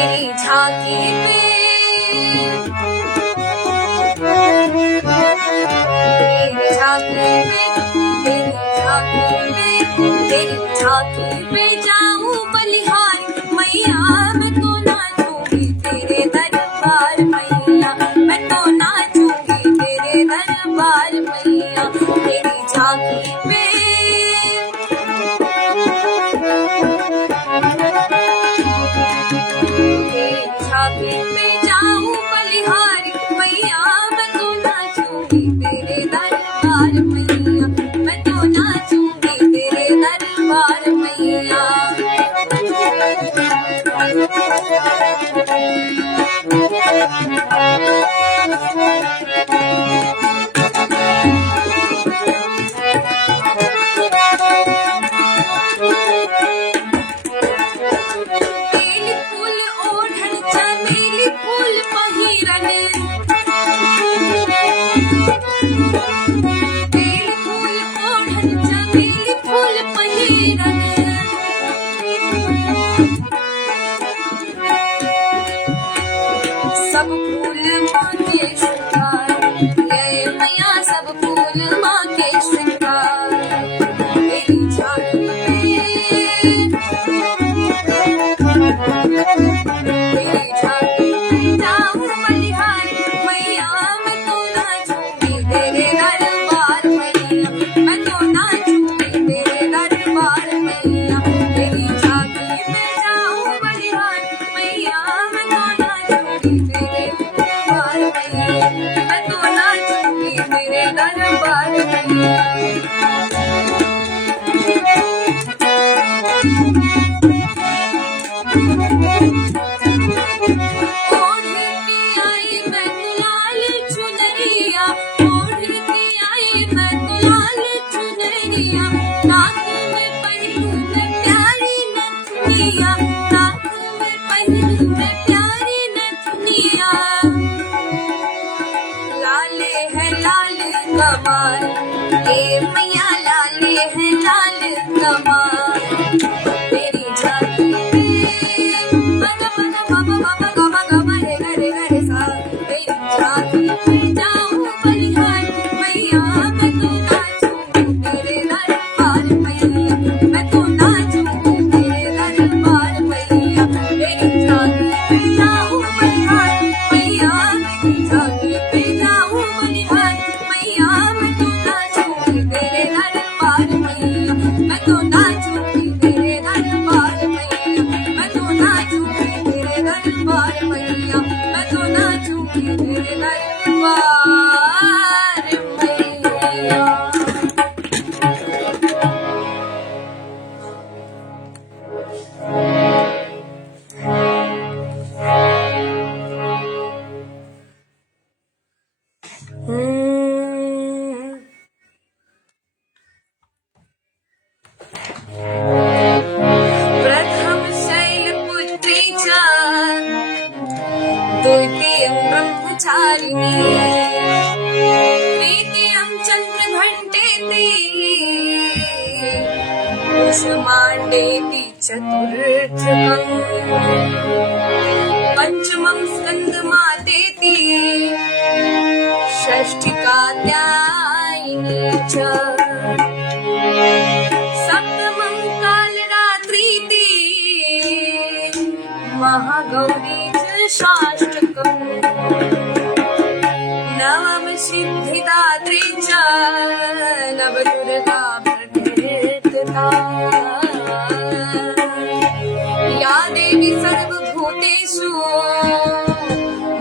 तेरी झांकी पे जाऊं बलिहार मैया, मैं तो नाचूंगी तेरे दरबार मैया, मैं तो नाचूंगी तेरे दरबार मैया। तेरी झांकी पे जाऊं बलिहार मैया, मैं तो नाचूंगी तेरे दरबार मैया, मैं तो नाचूंगी तेरे दरबार मैया। बेली फूल ओढ़न चमेली फूल पहिरन, बेली फूल ओढ़न चमेली फूल पहिरन, सब फूल माँ के श्रृंगार, ये मैया सब फूल माँ के श्रृंगार। तेरी झांकी तेरी झांकी पे जाऊं बलिहार मैया, मैं तो नाचूंगी तेरे दरबार मैया, मैं तो नाचूंगी तेरे दरबार मैया। तेरी झांकी पे जाऊं बलिहार मैया, मैं तो नाचूंगी तेरे दरबार मैया, मैं तो नाचूंगी तेरे दरबार मैया। ओढ़ के आई मैं तो लाल चुनरिया, ओढ़ के आई मैं तो लाल चुनरिया, नाक में पहनूं मैं प्यारी नथुनिया, नाक में पहनूं मैं प्यारी नथुनिया। लाले है लाल कमाल, ये मैया लाले है लाल कमाल। तेरी झांकी पे मग मग मग मग गम गम रे रे रे सा, तेरी झांकी पे जाऊं बलिहार मैया, मैं तो नाचूंगी तेरे दरबार मैया, मैं तो नाचूंगी तेरे दरबार मैया। तेरी झांकी पे जाऊं बलिहार मैया, तेरी झांकी पे जाऊं बलिहार मैया, मैं तो नाचूंगी तेरे दरबार मैया, मैं तो नाचूंगी तेरे दरबार मैया, मैं तो नाचूंगी तेरे दरबार मैया, मैं तो नाचूंगी तेरे दरबार मैया। प्रथम शैलपुत्री च द्वितीयं ब्रह्मचारिणी, तृतीयं चन्द्रघण्टेति, कुसुमाण्डेति चतुर्थकम्, पंचमं स्कन्दमातेति, षष्ठी कात्यायनी च, सप्तमं कालरात्रीति, महागौरी च षाष्टकम्, नवम सिद्धिदात्री च, नवदुर्गा प्रकृता, या देवी सर्वभूतेषु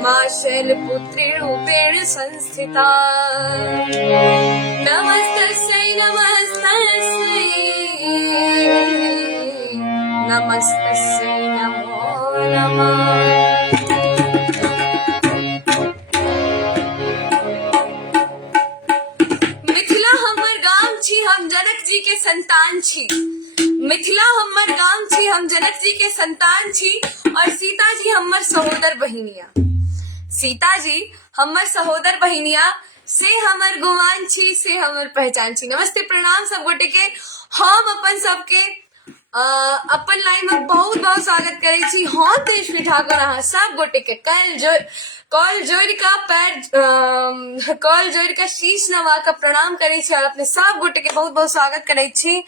मां शैलपुत्री रूपेण संस्थिता। नमस्तस्यै नमस्तस्यै नमस्तस्यै नमो नमः। मिथिला हमर गाम छी, हम जनक जी के संतान छी। मिथिला हमर गाम छी, हम जनक जी के संतान छी, और सीता जी हमर सहोदर बहिनिया। सीता जी हमर सहोदर बहिनिया से हमर गुमान छी, से हमर पहचान छी। नमस्ते प्रणाम सब गोटे के। हम अपन सबके अपन लाइन में बहुत बहुत स्वागत करे छी हाँ तेजस्वी ठाकुर अहाँ सब गोटे के कॉल जोड़ का पैर कॉल जोड़ का शीश नवा का प्रणाम करे छी और अपने सब गोटे के बहुत बहुत स्वागत करे छी।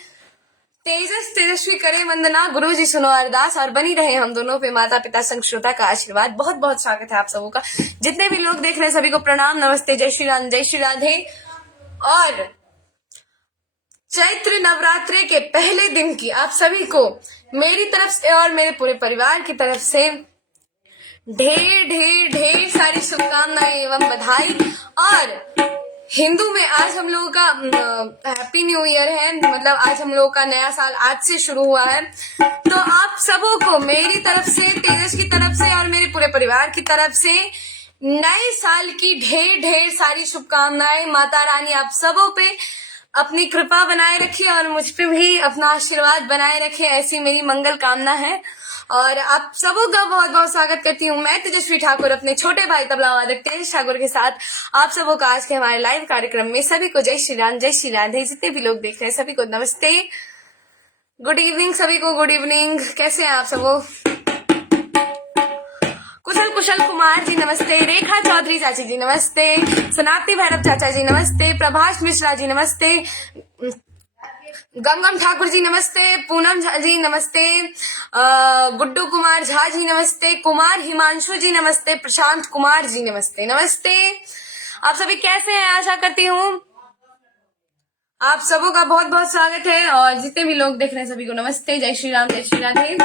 तेजस्वी करे वंदना, गुरु जी सुनो अरदास और बनी रहे हम दोनों पे माता पिता संग श्रोता का आशीर्वाद। बहुत बहुत स्वागत है आप सबों का। जितने भी लोग देख रहे हैं सभी को प्रणाम, नमस्ते, जय श्री राम, जय श्री राधे। और चैत्र नवरात्रि के पहले दिन की आप सभी को मेरी तरफ से और मेरे पूरे परिवार की तरफ से ढेर ढेर ढेर सारी शुभकामनाएं एवं बधाई। और हिंदू में आज हम लोगों का हैप्पी न्यू ईयर है, मतलब आज हम लोगों का नया साल आज से शुरू हुआ है। तो आप सबों को मेरी तरफ से, तेजस की तरफ से और मेरे पूरे परिवार की तरफ से नए साल की ढेर ढेर सारी शुभकामनाएं। माता रानी आप सबों पे अपनी कृपा बनाए रखे और मुझ पे भी अपना आशीर्वाद बनाए रखे, ऐसी मेरी मंगल कामना है। और आप सबों का बहुत बहुत स्वागत करती हूँ मैं तेजस्वी ठाकुर अपने छोटे भाई तबला वादक तेज ठाकुर के साथ आप सबों का आज के हमारे लाइव कार्यक्रम में। सभी को जय श्री राम, जय श्री राधे। जितने भी लोग देख रहे हैं सभी को नमस्ते, गुड इवनिंग, सभी को गुड इवनिंग। कैसे हैं आप सबों? कुशल कुमार जी नमस्ते, रेखा चौधरी चाची जी नमस्ते, सनातनी भैरव चाचा जी नमस्ते, प्रभाष मिश्रा जी नमस्ते, गंगम ठाकुर जी नमस्ते, पूनम झा जी नमस्ते, गुड्डू कुमार झा जी नमस्ते, कुमार हिमांशु जी नमस्ते, प्रशांत कुमार जी नमस्ते। नमस्ते, आप सभी कैसे हैं? आशा करती हूँ आप सबों का बहुत बहुत स्वागत है। और जितने भी लोग देख रहे हैं सभी को नमस्ते, जय श्री राम, जय श्री राधे।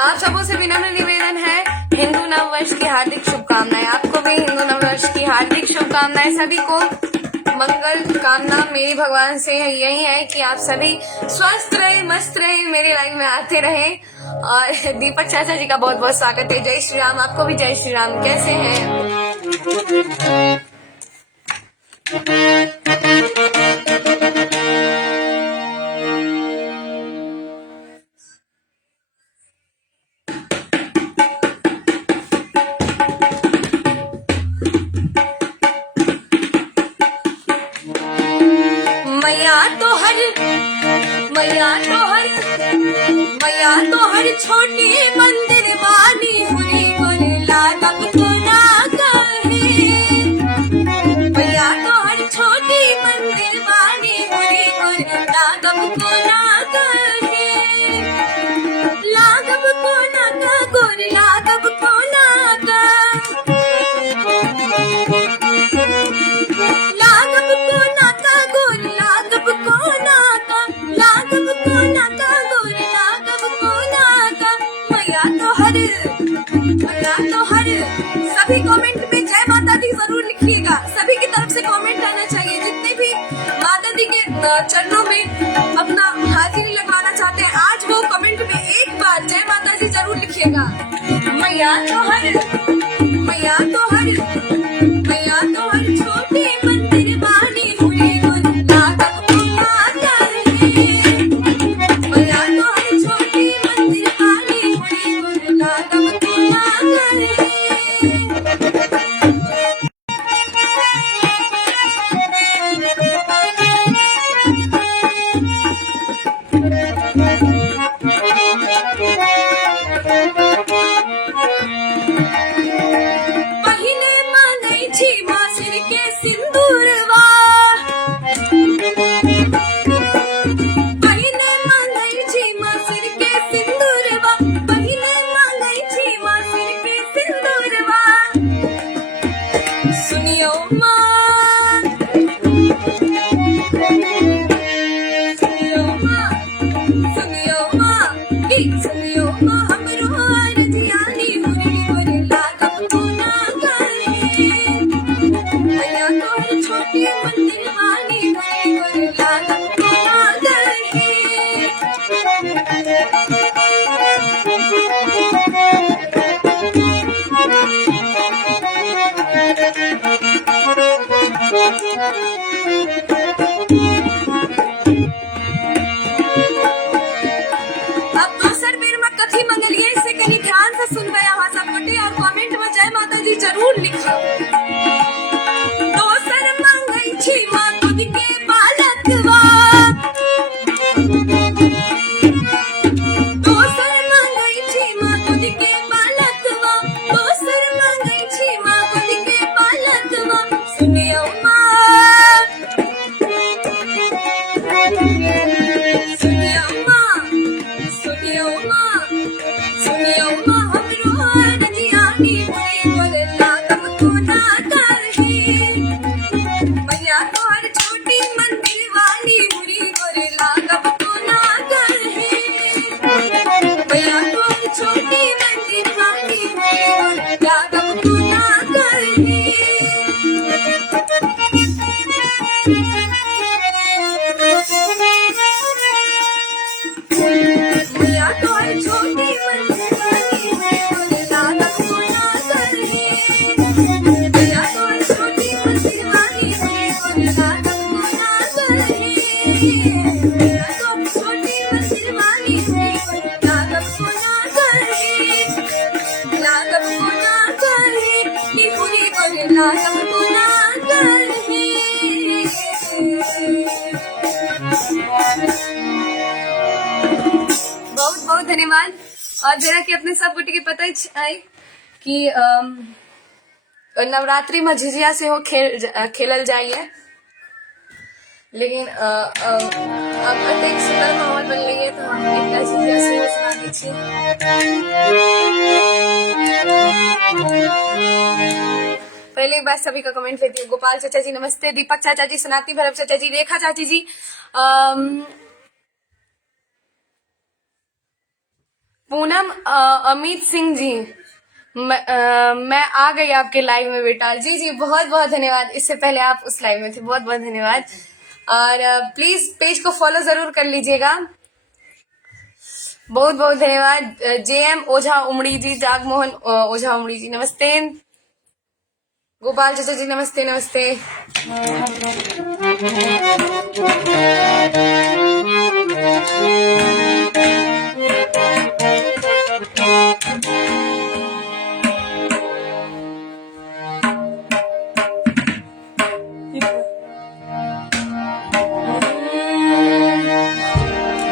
आप सबों से विनम्र निवेदन है, हिंदू नववर्ष की हार्दिक शुभकामनाएं। आपको भी हिंदू नववर्ष की हार्दिक शुभकामनाएं। सभी को मंगल कामना मेरी भगवान से यही है कि आप सभी स्वस्थ रहे, मस्त रहे, मेरे लाइव में आते रहे। और दीपक चाचा जी का बहुत बहुत स्वागत है, जय श्री राम। आपको भी जय श्री राम। कैसे हैं? मैया तो हर छोटी मंदिर बानी हुई गुर लागब तो ना कहे। मैया तो हर छोटी मंदिर बानी हुई गुर लागब तो ना कहे। लागब को ना का गुर लागब को ना का। लागब को ना का गुर लागब को ना का। लागब को ना का गुर लागब को ना का। मैया तो हर सभी कमेंट में जय माता दी जरूर लिखिएगा। सभी की तरफ से कमेंट आना चाहिए। जितने भी माता दी के चरणों में अपना हाजिरी लगाना चाहते हैं आज वो कमेंट में एक बार जय माता दी जरूर लिखिएगा। मैया तो हर छोटी मंदिर बानी हुई गुर लागब को ना कहे। मैया तो हर छोटी मंदिर बानी हुई गुर लागब को ना कहे। पहिले मांगै छी मासिर के सिंदूरवा। पहिले मांगै छी मासिर के सिंदूरवा। पहिले मांगै छी मासिर के सिंदूरवा। सुनियो माँ, सुनियो माँ, सुनियो माँ, सुनियो माँ, हमरो अर्जियानी हुई गुर लागब को ना कहे। मैया तो हर छोटी मंदिर बानी हुई गुर लागब को ना कहे। चिट्ठी मंगलिए से कहीं ध्यान से सुनबे अहाँ सब गोटे और कमेंट में जय माता दी जरूर लिखब। दोसर मंगई छी माँ खुद के बालकवा, दोसर मंगई छी माँ खुद के बालकवा, दोसर मंगई छी माँ खुद के बालकवा। सुनियो माँ, सुनियो माँ, सुनियो माँ, सुनियो माँ हमरो रजियानी हुई बोलला तब तू ना करही। मैया तोहर छोटी मंदिर वाली हुई बोलला तब तू ना करही। मैया तोहर छोटी मंदिर वाली हुई बोलला तब तू ना करही। मैया तोहर छोटी मंदिर वाली हुई बोलला तब तू ना करही। मैया तोहर छोटी मंदिर वाली हुई बोलला तब तू ना करही। मैया तोहर छोटी मंदिर वाली हुई बोलला तब तू ना करही। ला तब तू ना करही, नी हुई बोलला तब तू ना करही। बहुत बहुत धन्यवाद। और जरा कि अपने सब गोटे के पता है कि नवरात्रि में झिझिया से हो खेलल जाइए, लेकिन अब अतेक सुंदर माहौल बन रही है तो हम एक झिझिया से हो सुना दी छी। पहले एक बार सभी का कमेंट लेती हूँ। गोपाल चाचा जी नमस्ते, दीपक चाचा जी, सनातनी भैरव चाचा जी, रेखा चाची जी, पूनम, अमित सिंह जी, मैं आ गई आपके लाइव में बेटा। जी जी बहुत बहुत धन्यवाद। इससे पहले आप उस लाइव में थे, बहुत बहुत धन्यवाद। और प्लीज पेज को फॉलो जरूर कर लीजिएगा। बहुत बहुत धन्यवाद। JM ओझा उमड़ी जी, जागमोहन ओझा उमड़ी जी नमस्ते। गोपाल चाचा जी नमस्ते नमस्ते।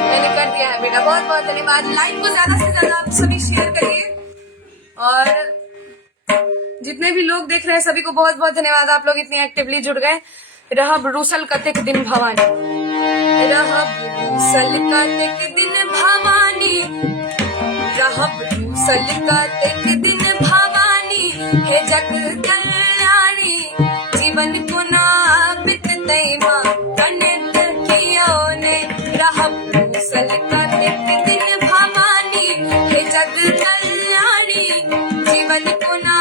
मैंने कर दिया है बेटा, बहुत बहुत धन्यवाद। लाइक को ज्यादा से ज्यादा आप सभी शेयर करिए और जितने भी लोग देख रहे हैं सभी को बहुत बहुत धन्यवाद। आप लोग इतनी एक्टिवली जुड़ गए। रहब रूसल कतेक दिन भवानी, रहब रूसल कतेक दिन भवानी, रहब रूसल कतेक दिन भवानी। हे जग कल्याणी जीवन को ना बितते माँ कनक कियो ने। रहब रूसल कतेक दिन भवानी, हे जग कल्याणी जीवन को ना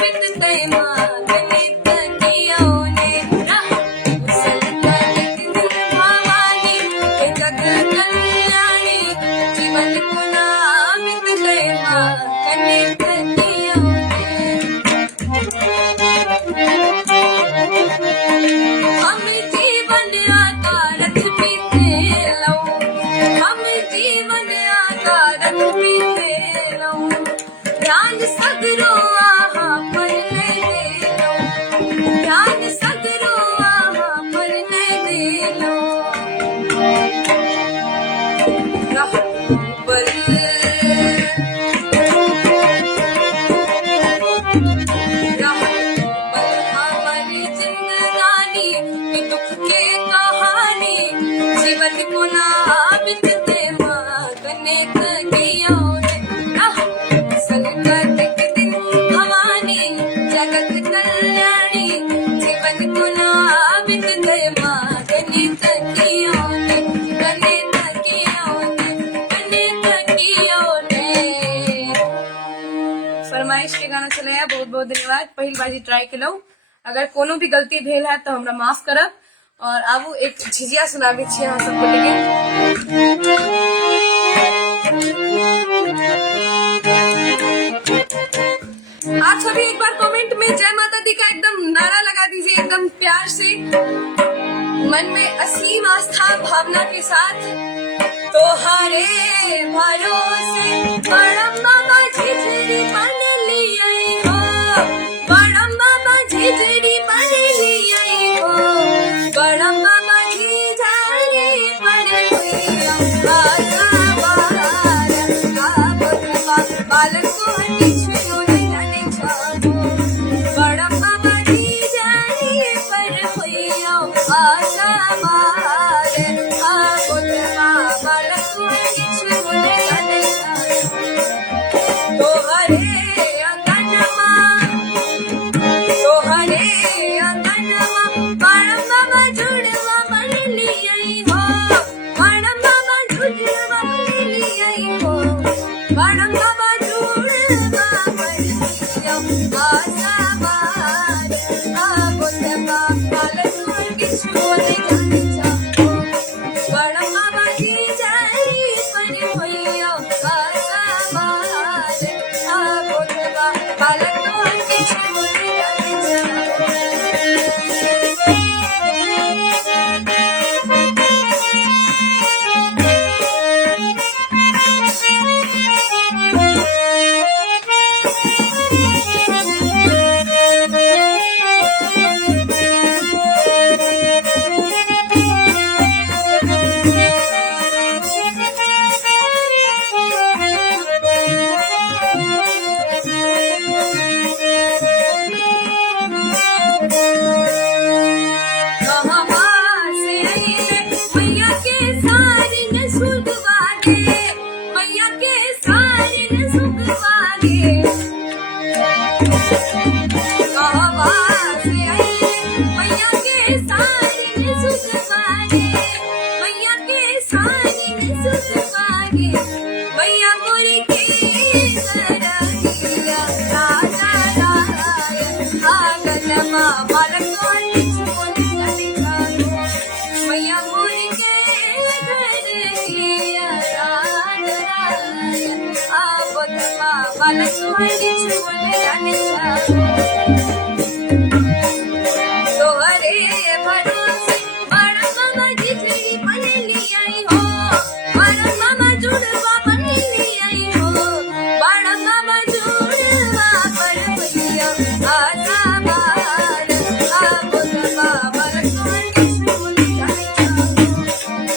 बितते माँ कनक कियो ने। रहब रूसल कतेक दिन भवानी, हे जग कल्याणी जीवन को ना बितते माँ कनक कियो ने। हम जीवन आकारत बीते लऊं, हम जीवन आकारत बीते लऊं। ध्यान सगरो आहा पर नहीं दे लऊं, ध्यान सगरो आहा पर नहीं दे लऊं। रहब पर हमारी जिंदगानी की दुख के कहानी जीवन को ना बितते माँ कनेक कियो ने। रूसल कतेक दिन भवानी जगत कल्याणी जीवन को ना बितते माँ कनेक कियो ने। कनेक कियो ने, कनेक कियो ने। फरमाइश के गाना चलाया, बहुत बहुत धन्यवाद। पहली बाजी ट्राई केलौ, अगर कोनो भी गलती भेल है तो हमरा माफ करब। और आबू एक झिझिया सुनाबे छी अहाँ सबको लेके। आप सभी एक बार कमेंट में जय माता दी का एकदम नारा लगा दीजिए, एकदम प्यार से, मन में असीम आस्था भावना के साथ। तो हरे भरोसे मैया के सारे सुख मांगे कहवा से आइले मैया के सारे सुख मांगे मैया के सारे सुख मांगे मैया मोरी के करहिया राजा राय आंगन माँ बालक मैया मोरी के करहिया राजा राय आंगन माँ बालक तोहरे भरोसे बड़ा मामा जिजड़ी बन लियाई हो बड़ा मामा जुड़वा बन लियाई हो बड़ा मामा जुड़वा बन भैया आजा बार आबोदवा बरकोन सुन जाई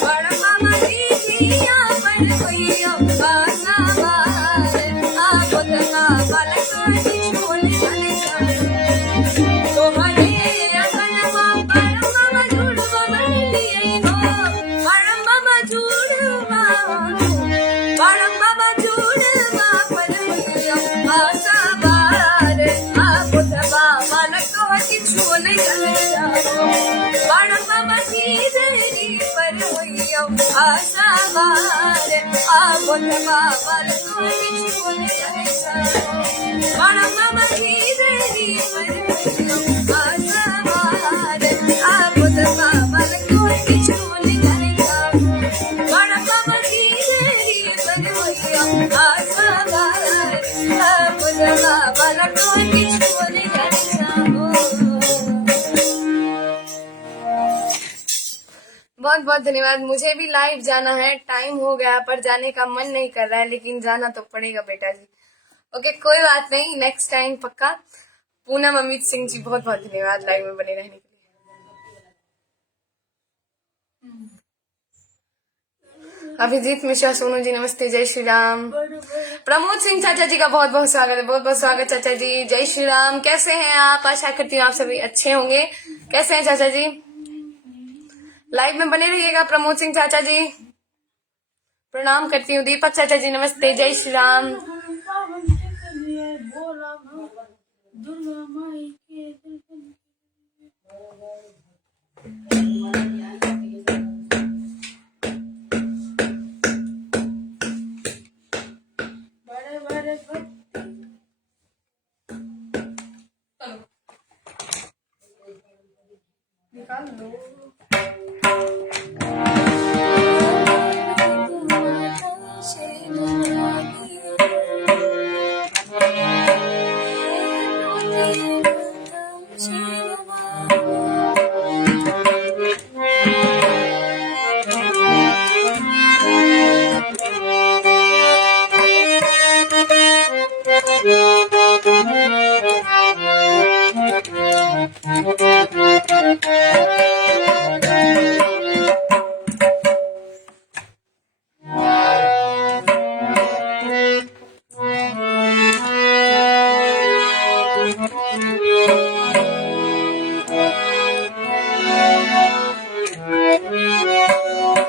बड़ा मामा जिजिया बन भैया आजा बार आबोदवा बरकोन सुन जाई तोहरे अगनमा बड़ा मामा जुड़वा बन लियाई हो बड़ा मामा जुड़वा बन भैया आजा बार आबोदवा बरकोन सुन जाई बड़ा मामा जिजड़ी पर भैया आजा बार आबोदवा बरकोन सुन जाई बड़ा मामा जिजड़ी पर भैया आजा बार आबोदवा बरकोन सुन जाई बड़ा मामा जिजड़ी पर भैया आजा बार आबोदवा बरकोन सुन जाई बहुत बहुत धन्यवाद। मुझे भी लाइव जाना है, टाइम हो गया पर जाने का मन नहीं कर रहा है, लेकिन जाना तो पड़ेगा बेटा जी। ओके कोई बात नहीं, नेक्स्ट टाइम पक्का। पूनम अमित सिंह जी बहुत बहुत धन्यवाद लाइव में बने रहने के लिए। अभिजीत मिश्रा सोनू जी नमस्ते, जय श्री राम। प्रमोद सिंह चाचा जी का बहुत बहुत स्वागत है, बहुत बहुत स्वागत चाचा जी, जय श्री राम। कैसे हैं आप? आशा करती हूँ आप सभी अच्छे होंगे। कैसे हैं चाचा जी? लाइव में बने रहिएगा। प्रमोद सिंह चाचा जी प्रणाम करती हूँ। दीपक चाचा जी नमस्ते, जय श्री राम। निकाल दो।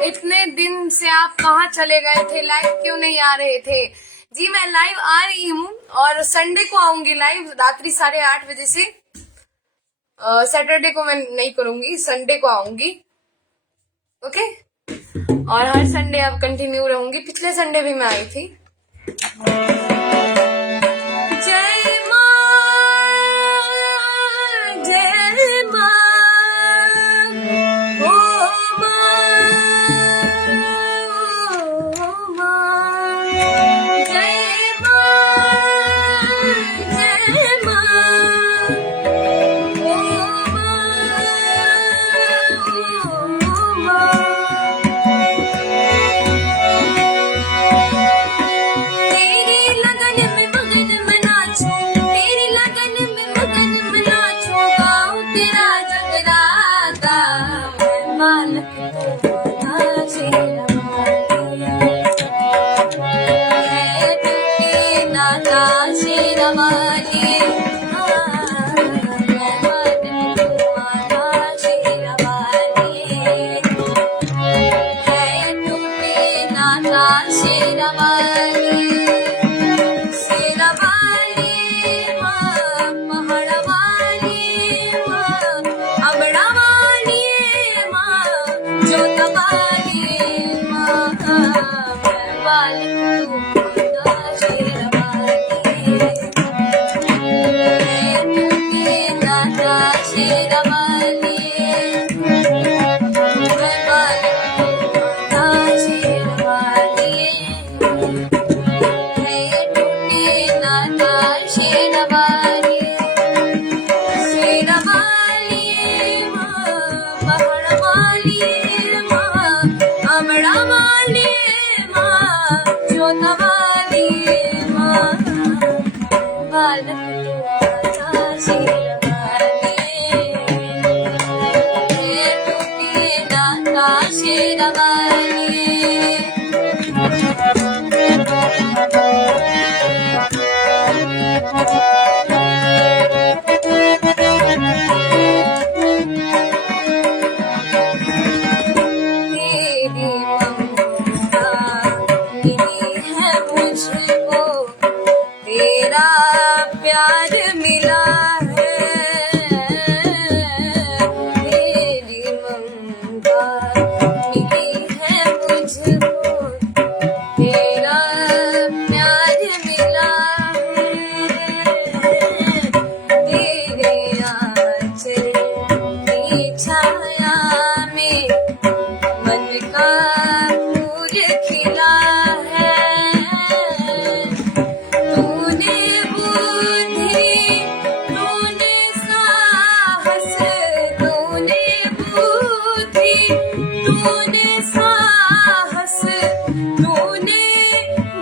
इतने दिन से आप कहाँ चले गए थे? लाइव क्यों नहीं आ रहे थे? जी मैं लाइव आ रही हूँ और संडे को आऊंगी लाइव रात्रि 8:30 बजे से। सैटरडे को मैं नहीं करूंगी, संडे को आऊंगी। ओके, और हर संडे अब कंटिन्यू रहूंगी। पिछले संडे भी मैं आई थी। जय माँ, जय माँ, ओ माँ, ओ माँ, जय माँ, जय माँ, ओ माँ, तेरी वाली, शेरा वाली माँ, पहाड़ा वाली माँ, अबड़ा वाली माँ, जोता वाली माँ, मैं वाली तू माता शेरा वाली, तू के दाता शेरा वाली, मैं वाली तू माता शेरा वाली, है तू के दाता शेरा वाली, शेरा वाली माँ, पहाड़ वाली माँ, अमड़ा वाली माँ, जोता वाली माँ, बालक तू माता शेरा वाली, है तू के दाता शेरा वाली। तेरी ममता मिली है मुझको, तेरा प्यार मिला है, तेरी ममता मिली है मुझको, तेरा प्यार मिला है, तेरे आंचल की छाया में मन का फूल खिला है, तूने बुद्धि, तूने साहस, तूने बुद्धि, तूने साहस, तूने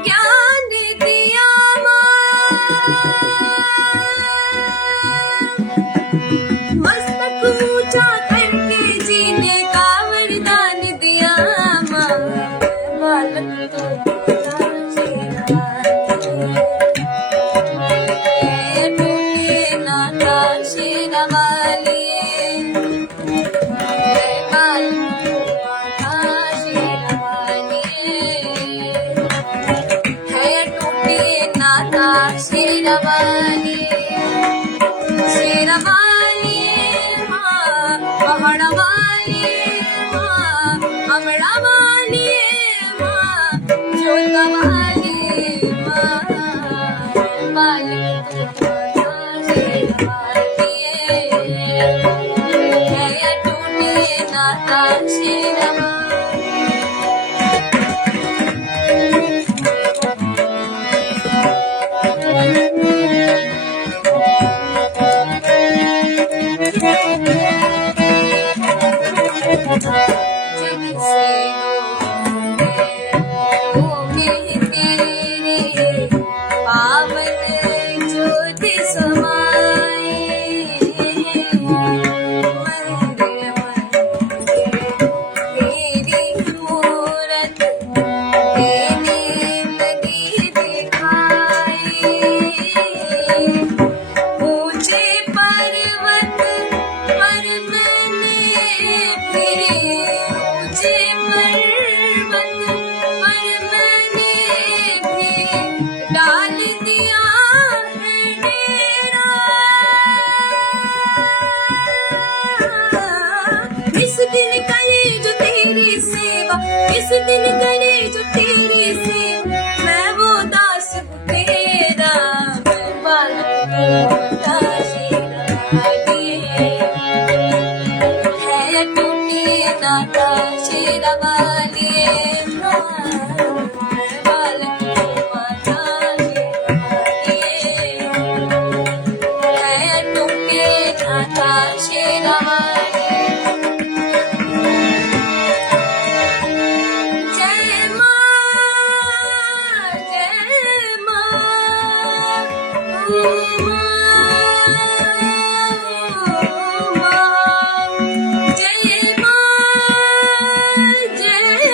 ज्ञान दिया मस्तक ऊंचा करके जीने का वरदान दिया माँ, बालक तू माता शेरा वाली, है तू के नाता शेरा वाली, बालक तू माता शेरा वाली, है तू के नाता शेरा वाली, शेरा वाली माँ, पहाड़ा वाली माँ, अमड़ा वाली माँ, जोता वाली माँ, बालक तू माता शेरा वाली, है तू के नाता शेरा वाली। जग से होंगे तेरे पावन ज्योत समाए, मंदिर मंदिर तेरी मूरत तेने नदी दिखाए, ऊंचे पर्वत पर मैंने फिरे, ऊंचे पर्वत पर मैंने भी डाल दिया है डेरा, इस दिन करे जो तेरी सेवा, इस दिन करे जो तेरी सेवा, मैं वो दास हूँ तेरा, मैं बालक तू माता शेरा वाली, है तू के नाता शेरा वाली माँ, मैं बालक तू माता शेरा वाली, है तू के नाता शेरा वाली। जय माँ, जय माँ, ओ माँ, जय माँ, जय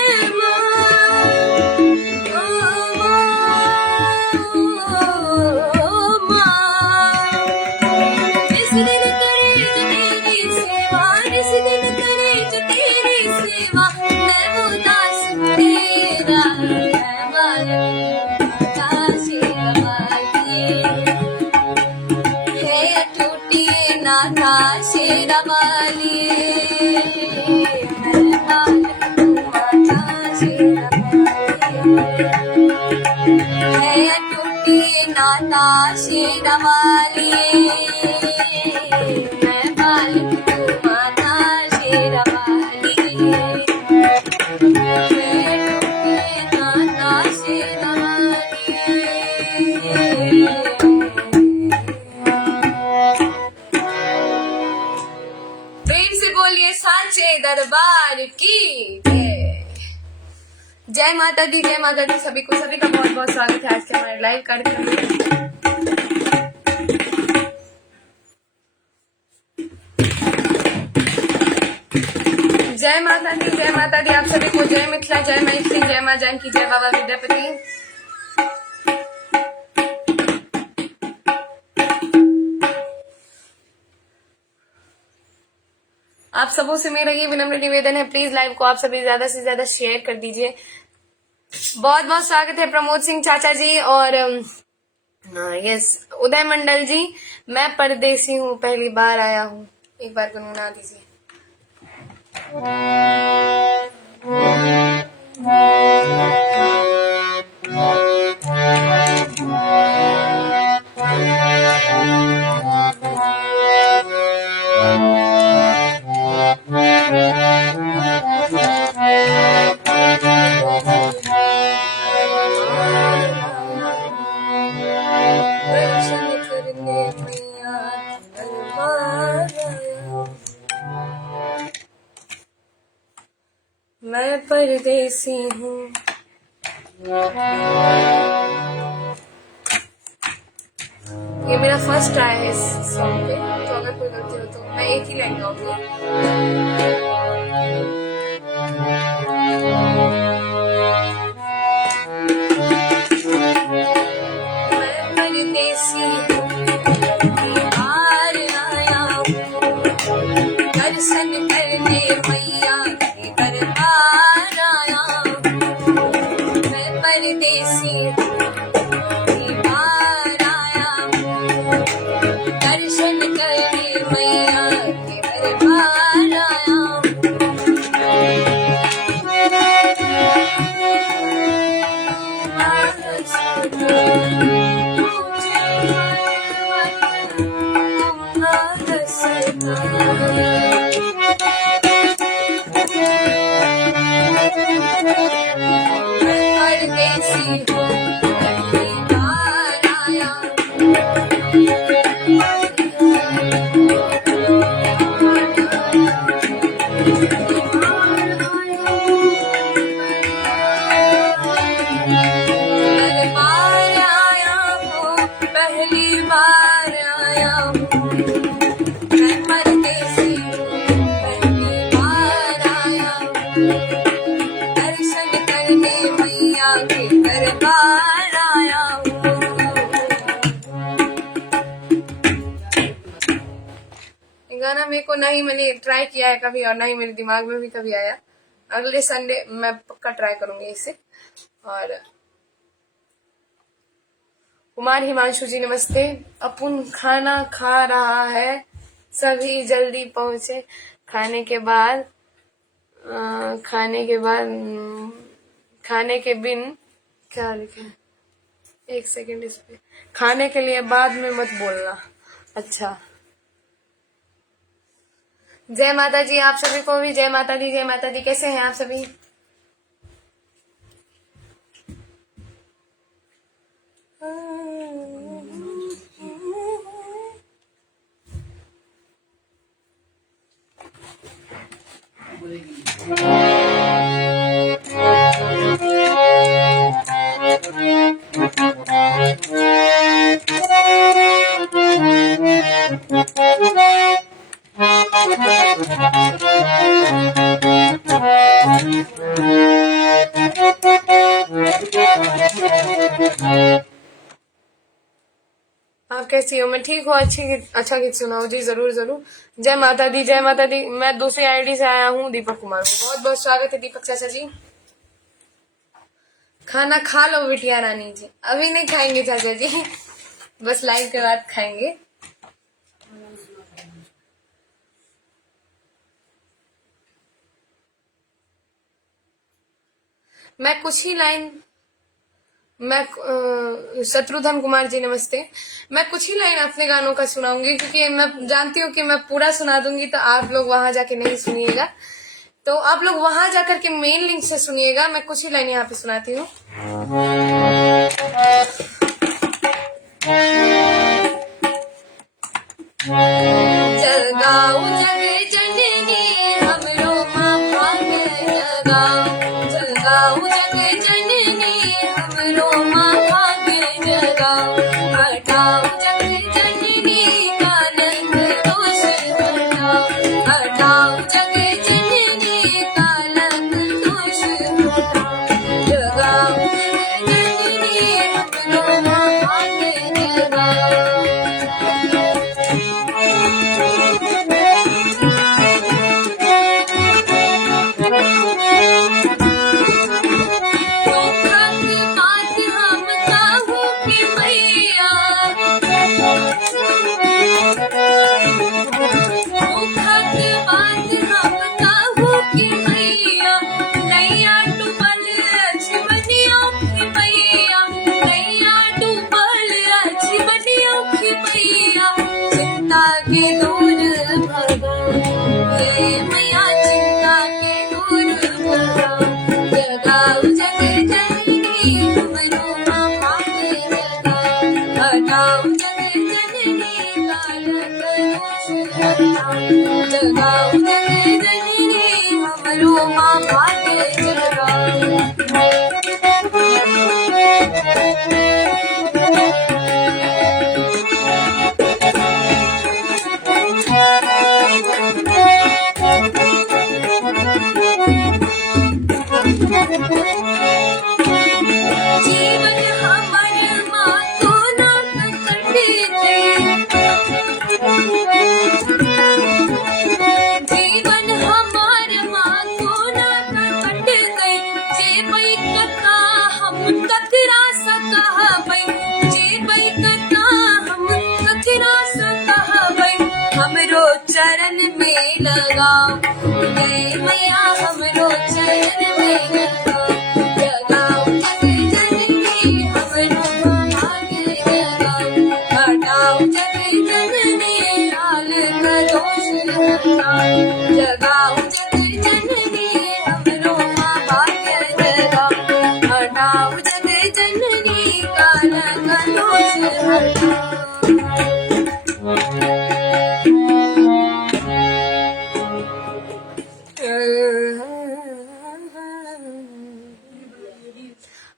माता शेरवाली है टूटी नाथा शेरवाली मैं बालक माता शेरवाली है टूटी नाथा शेरवाली मैं बालक माता शेरवाली प्रेम से बोलिए सांचे दरबार की जय माता दी। जय माता दी। सभी का बहुत बहुत स्वागत है आज के हमारे लाइव कार्यक्रम में। जय माता दी। जय माता दी। आप सभी को जय मिथिला, जय मैथिली, जय माँ जानकी, जय बाबा विद्यापति। आप सबों से मेरा ये विनम्र निवेदन है, प्लीज लाइव को आप सभी ज्यादा से ज्यादा शेयर कर दीजिए। बहुत बहुत स्वागत है प्रमोद सिंह चाचा जी और यस उदय मंडल जी। मैं परदेसी हूँ, पहली बार आया हूँ, एक बार गुनगुना दीजिए। मैं परदेसी हूँ, ये मेरा फर्स्ट ट्राई है इस सॉन्ग पे, तो अगर कोई गलती हो तो मैं एक ही लाइन गाऊंगी। मैं परदेसी हूँ, बाहर आया हूँ, दर्शन करने मैया के दरबार आया हूँ। मैं परदेसी हूँ, बाहर आया हूँ, दर्शन करने मैया के दरबार आया हूँ। परदेसी हूँ, बाहर आया दरबार आया हूँ, पहली बार आया हूँ। मैं परदेसी हूँ, पहली बार आया हूँ, दर्शन करने मैया के दरबार आया हूँ। ये गाना मेरे को नहीं, मैंने ट्राई किया है कभी और ना ही मेरे दिमाग में भी कभी आया। अगले संडे मैं पक्का ट्राई करूंगी इसे। और कुमार हिमांशु जी नमस्ते। अपुन खाना खा रहा है, सभी जल्दी पहुंचे। खाने के बाद खाने के बिन क्या लिखे हैं? एक सेकंड इस पे। खाने के लिए बाद में मत बोलना। अच्छा, जय माता जी। आप सभी को भी जय माता दी। जय माता दी। कैसे हैं आप सभी? आप कैसी हो? मैं ठीक हूँ। अच्छा गीत सुनाओ जी। जरूर जरूर। जय माता दी। जय माता दी। मैं दूसरी आईडी से आया हूँ, दीपक कुमार। बहुत बहुत स्वागत है दीपक चाचा जी। खाना खा लो बिटिया रानी जी। अभी नहीं खाएंगे चाचा जी, बस लाइव के बाद खाएंगे। मैं कुछ ही लाइन मैं शत्रुघ्न कुमार जी नमस्ते। मैं कुछ ही लाइन अपने गानों का सुनाऊंगी, क्योंकि मैं जानती हूँ कि मैं पूरा सुना दूंगी तो आप लोग वहां जाके नहीं सुनिएगा, तो आप लोग वहां जाकर के मेन लिंक से सुनिएगा। मैं कुछ ही लाइन यहाँ पे सुनाती हूँ। जगाओ जग जननी हमरो माँ भाग जगाओ, जगाओ जग जननी हमरो माँ भाग जगाओ, हटाओ जग जननी कालक दोष हटाओ, हटाओ जग जननी कालक दोष हटाओ, जगाओ जग जननी हमरो माँ भाग जगाओ। जगाओ जग जननी हमरो माँ भाग्य जगाओ। जीवन हमर माँ को ना कट दे, जीवन हमार माँ को ना कट गई, जे बई कथा हम ककरा सकहबै, जे बई कथा हम ककरा सकहबै, हमरो चरण में लगाओ जय मैया हमरो चरण में लगाओ, जगाओ जग जननी हमरो भाग्य जगाओ, हटाओ जग जननी लाल का दोष हटाओ, जगाओ जग जननी हमरो माँ भाग्य जगाओ, हटाओ जग जननी काल का दोष हटाओ।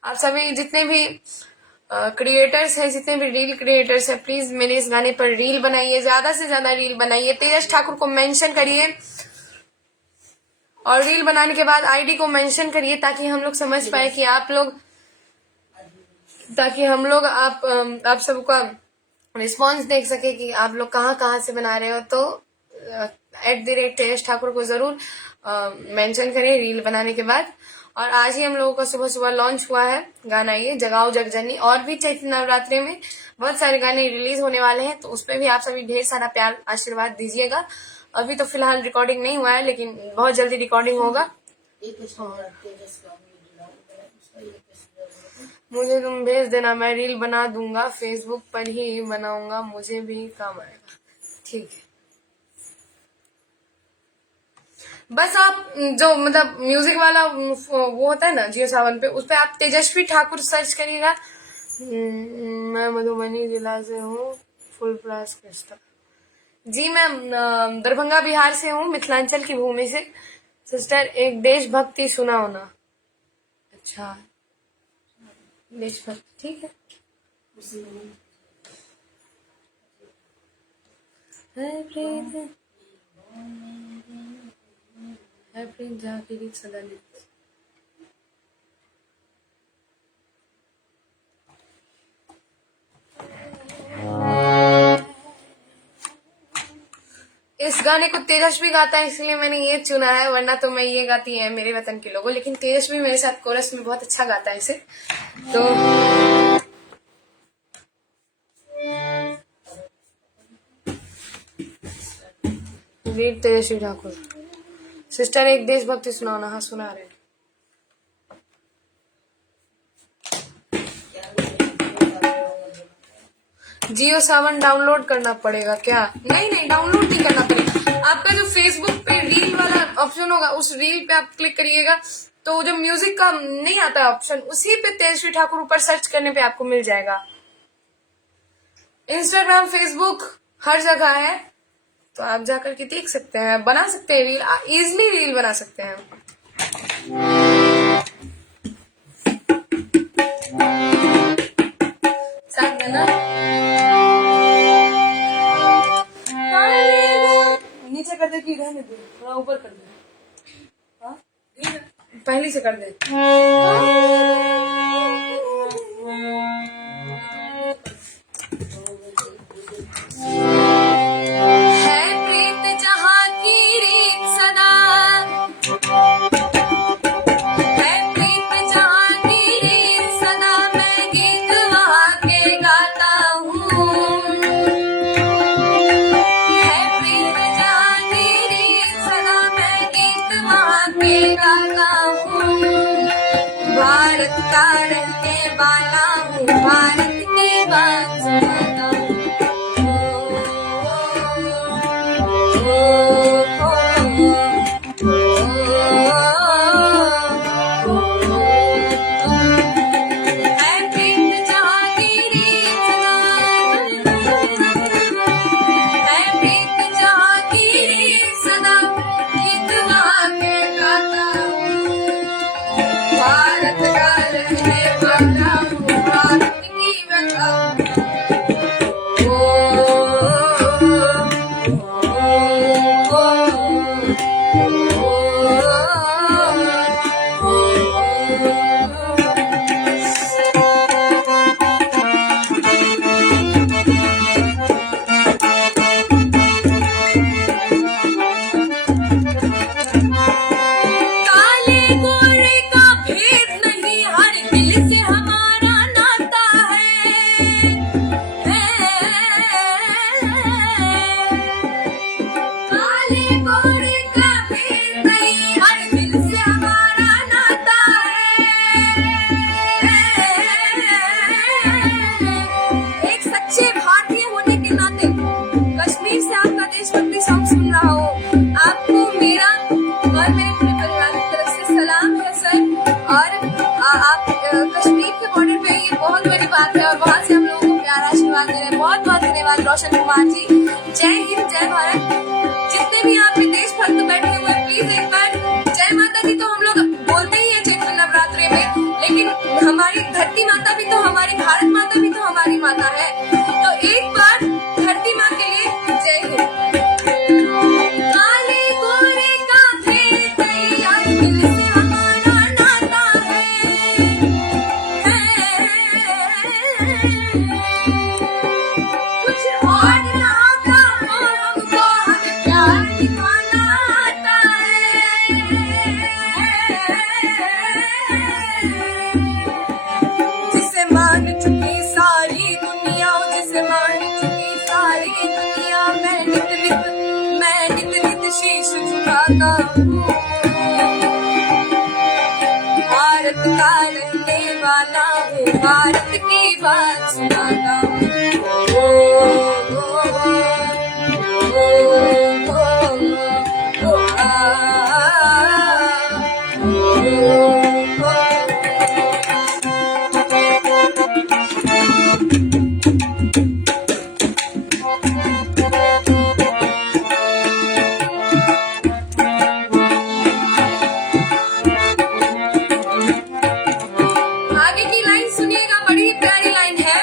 आप सभी जितने भी क्रिएटर्स हैं, जितने भी रील क्रिएटर्स हैं, प्लीज मेरे इस गाने पर रील बनाइए, ज्यादा से ज्यादा रील बनाइए, तेजस ठाकुर को मेंशन करिए और रील बनाने के बाद आईडी को मेंशन करिए, ताकि हम लोग समझ पाए कि आप लोग, ताकि हम लोग आप सबका रिस्पॉन्स देख सके कि आप लोग कहाँ से बना रहे हो। तो @तेजस ठाकुर को जरूर मेंशन करें रील बनाने के बाद। और आज ही हम लोगों का सुबह सुबह लॉन्च हुआ है गाना ये जगाओ जग जननी, और भी चैत्र नवरात्रि में बहुत सारे गाने रिलीज होने वाले हैं, तो उसपे भी आप सभी ढेर सारा प्यार आशीर्वाद दीजिएगा। अभी तो फिलहाल रिकॉर्डिंग नहीं हुआ है, लेकिन बहुत जल्दी रिकॉर्डिंग होगा। मुझे तुम भेज देना, मैं रील बना दूंगा, फेसबुक पर ही बनाऊंगा, मुझे भी काम आएगा। ठीक है, बस आप जो मतलब म्यूजिक वाला वो होता है ना जियो सावन पे, उस पे आप तेजस्वी ठाकुर सर्च करिएगा। मैं मधुबनी जिला से हूँ, फुल क्लास कृष्णा जी। मैं दरभंगा बिहार से हूँ, मिथिलांचल की भूमि से। सिस्टर एक देशभक्ति सुनाओ ना। अच्छा, देशभक्ति ठीक है। जाके सदा इस गाने को तेजस्वी गाता है इसलिए मैंने ये चुना है, वरना तो मैं ये गाती है मेरे वतन के लोगों, लेकिन तेजस्वी मेरे साथ कोरस में बहुत अच्छा गाता है इसे। तो वीर तेजस्वी ठाकुर। सिस्टर एक देशभक्ति सुनाना। हाँ सुना रहे। जियो सावन डाउनलोड करना पड़ेगा क्या? नहीं नहीं, डाउनलोड नहीं करना पड़ेगा। आपका जो फेसबुक पे रील वाला ऑप्शन होगा उस रील पे आप क्लिक करिएगा तो जो म्यूजिक का नहीं आता है ऑप्शन, उसी पे तेजस्वी ठाकुर ऊपर सर्च करने पे आपको मिल जाएगा। इंस्टाग्राम फेसबुक हर जगह है, तो आप जाकर के देख सकते हैं, बना सकते हैं रील, इजिली रील बना सकते हैं। साथ में ना नीचे कर दे कि रहने दे, थोड़ा ऊपर कर दे। हाँ पहले से कर दे। है प्रीत जहाँ की रीत सदा, है प्रीत जहाँ की रीत सदा, मैं गीत वहाँ के गाता हूँ। है प्रीत जहाँ की रीत सदा, मैं गीत वहाँ के गाता हूँ। भारत का रहने वाला हूँ, भारत की बात सुनाता हूँ। है प्रीत जहाँ की रीत सदा, है प्रीत जहाँ की रीत सदा, गीत वहाँ के गाता हूँ। भारत का रहने वाला हूँ, भारत की बताऊँ। काले गोरे का भेद नहीं, हर दिल से हमारा नाता है। काले गोरे का भेद नहीं, हर दिल से हमारा नाता है। एक सच्चे भारतीय होने के नाते कश्मीर से आपका देशभक्ति सॉन्ग सुन रहा हो, आपको मेरा और मेरे पूरे परिवार की तरफ से सलाम है सर। और आप कश्मीर के बॉर्डर पे, ये बहुत बड़ी बात है, और वहाँ से हम लोगों को प्यारा आशीर्वाद दे रहे हैं। बहुत बहुत धन्यवाद रोशन कुमार जी। जय हिंद जय भारत। जितने भी यहाँ पे देशभक्त बैठे हुए हैं, प्लीज एक बार जय माता दी तो हम लोग बोलते ही है चैत्र नवरात्रि में, लेकिन हमारी धरती माता भी तो हमारी, भारत माता भी तो हमारी माता है। तो एक बार धरती माँ के लिए जय हिंद। काले गोरे का भेद नहीं, हर दिल से हमारा नाता है। कुछ और ना का हो हमको, हमें प्यार दिखाना आता है। जिसे मान चुकी सारी दुनिया, जिसे मान चुकी सारी दुनिया, मैं नित नित शीश झुकाता हूँ। भारत का रहने वाला हूँ, भारत की बात सुनाता हूँ। आगे की लाइन सुनिएगा, बड़ी प्यारी लाइन है।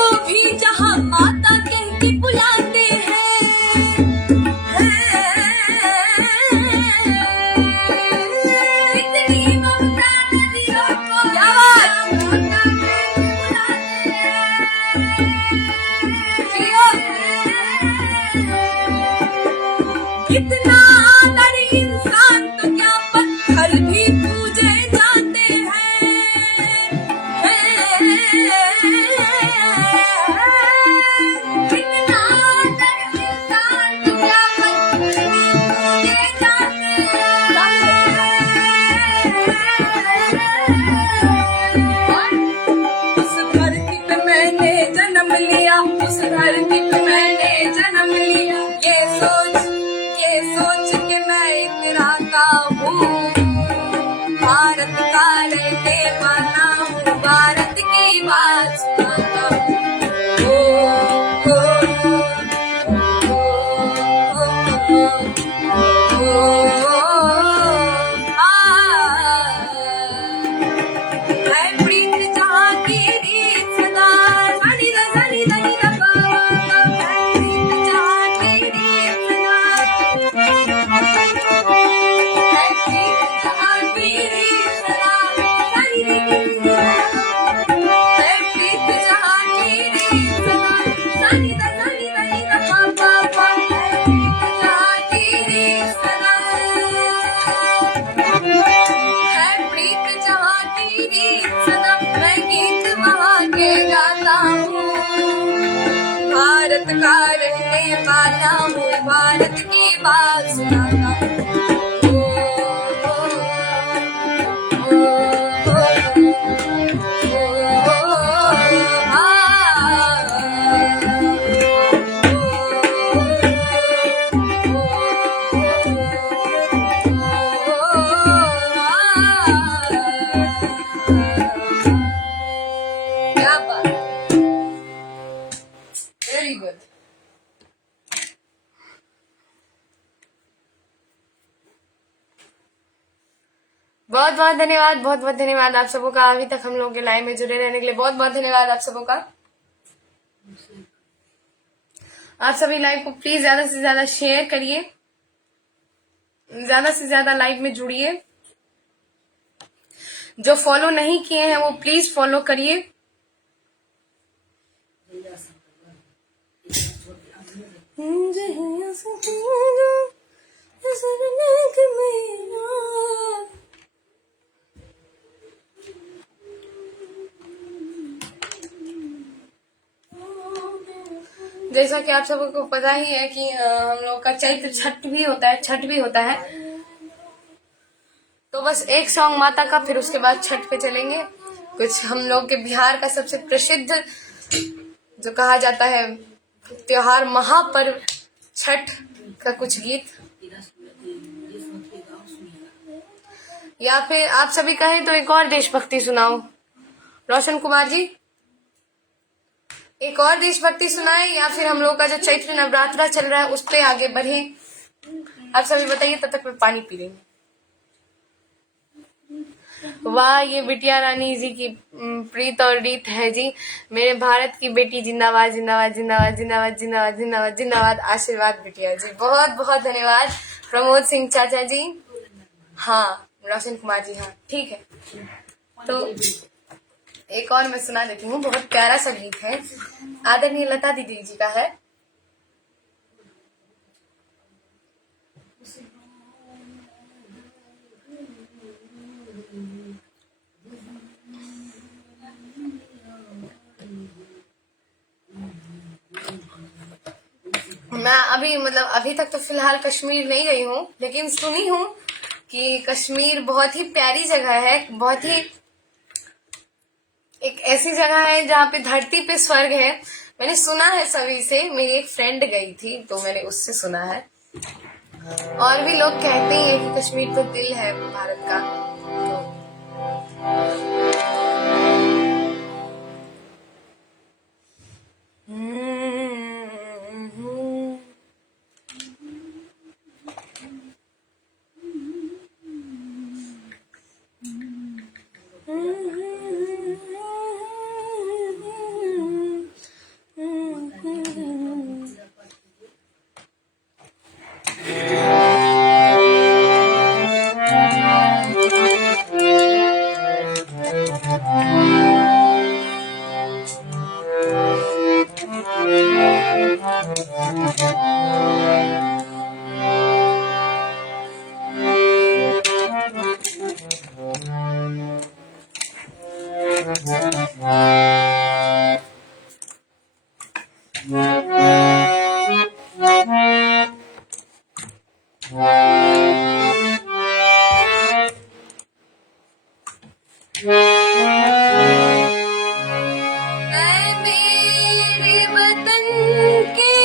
को भी जहाँ माता कह के बुलाते हैं। इतनी ममता नदियों को जहाँ माता कह के बुलाते हैं। इतना आदर इंसान तो क्या पत्थर भी पूजे जाते हैं। इतना आदर इंसान तो क्या पत्थर भी पूजे जाते हैं। उस धरती पे मैंने जन्म लिया, उस धरती पे मैंने जन्म लिया, ये सोच के मैं इतराता हूँ। भारत का रहने वाला हूँ, भारत की बात सुनाता हूँ। ओ, ओ, ओ, ओ, है प्रीत जहाँ की रीत सदा, धनी दा धनी धनी दा पा, है प्रीत जहाँ की रीत सदा, है प्रीत जहाँ की रीत सदा, धनी धनी दा, है प्रीत जहाँ की रीत सदा, धनी दा धनी धनी दा पा पा पा, है प्रीत जहाँ की रीत सदा, है प्रीत जहाँ की रीत सदा, मैं गीत वहाँ के गाता हूँ। भारत का रहने वाला हूँ, भारत की बात सुनाता हूँ। ओ, ओ, ओ, ओ, ओ, आ, क्या बात, वेरी गुड। बहुत बहुत धन्यवाद, बहुत बहुत धन्यवाद आप सबों का अभी तक हम लोगों के लाइव में जुड़े रहने के लिए। बहुत बहुत धन्यवाद आप सबों का। आप सभी लाइव को प्लीज ज्यादा से ज्यादा शेयर करिए, ज्यादा से ज्यादा लाइव में जुड़िए। जो फॉलो नहीं किए हैं वो प्लीज फॉलो करिए। जैसा कि आप सबको पता ही है कि हम लोग का चैत्र छठ भी होता है। तो बस एक सॉन्ग माता का, फिर उसके बाद छठ पे चलेंगे। कुछ हम लोग के बिहार का सबसे प्रसिद्ध जो कहा जाता है त्योहार महापर्व छठ का कुछ गीत, या फिर आप सभी कहें तो एक और देशभक्ति सुनाओ। रोशन कुमार जी एक और देशभक्ति सुनाए, या फिर हम लोग का जो चैत्र नवरात्रा चल रहा है उस पे आगे बढ़े। आप सभी बताइए, तब तक मैं पानी पी लेंगे। वाह, ये बिटिया रानी जी की प्रीत और रीत है जी। मेरे भारत की बेटी जिंदाबाद जिंदाबाद जिंदाबाद जिंदाबाद जिंदाबाद जिंदाबाद जिंदाबाद। आशीर्वाद बिटिया जी, बहुत बहुत धन्यवाद। प्रमोद सिंह चाचा जी, हाँ रोशन कुमार जी, हाँ ठीक है। तो एक और मैं सुना देती हूँ, बहुत प्यारा सा गीत है, आदरणीय लता दीदी जी का है। मैं अभी तक तो फिलहाल कश्मीर नहीं गई हूँ, लेकिन सुनी हूँ कि कश्मीर बहुत ही प्यारी जगह है, बहुत ही एक ऐसी जगह है जहाँ पे धरती पे स्वर्ग है। मैंने सुना है सभी से, मेरी एक फ्रेंड गई थी तो मैंने उससे सुना है, और भी लोग कहते ही है कि कश्मीर तो दिल है भारत का। ऐ मेरे वतन के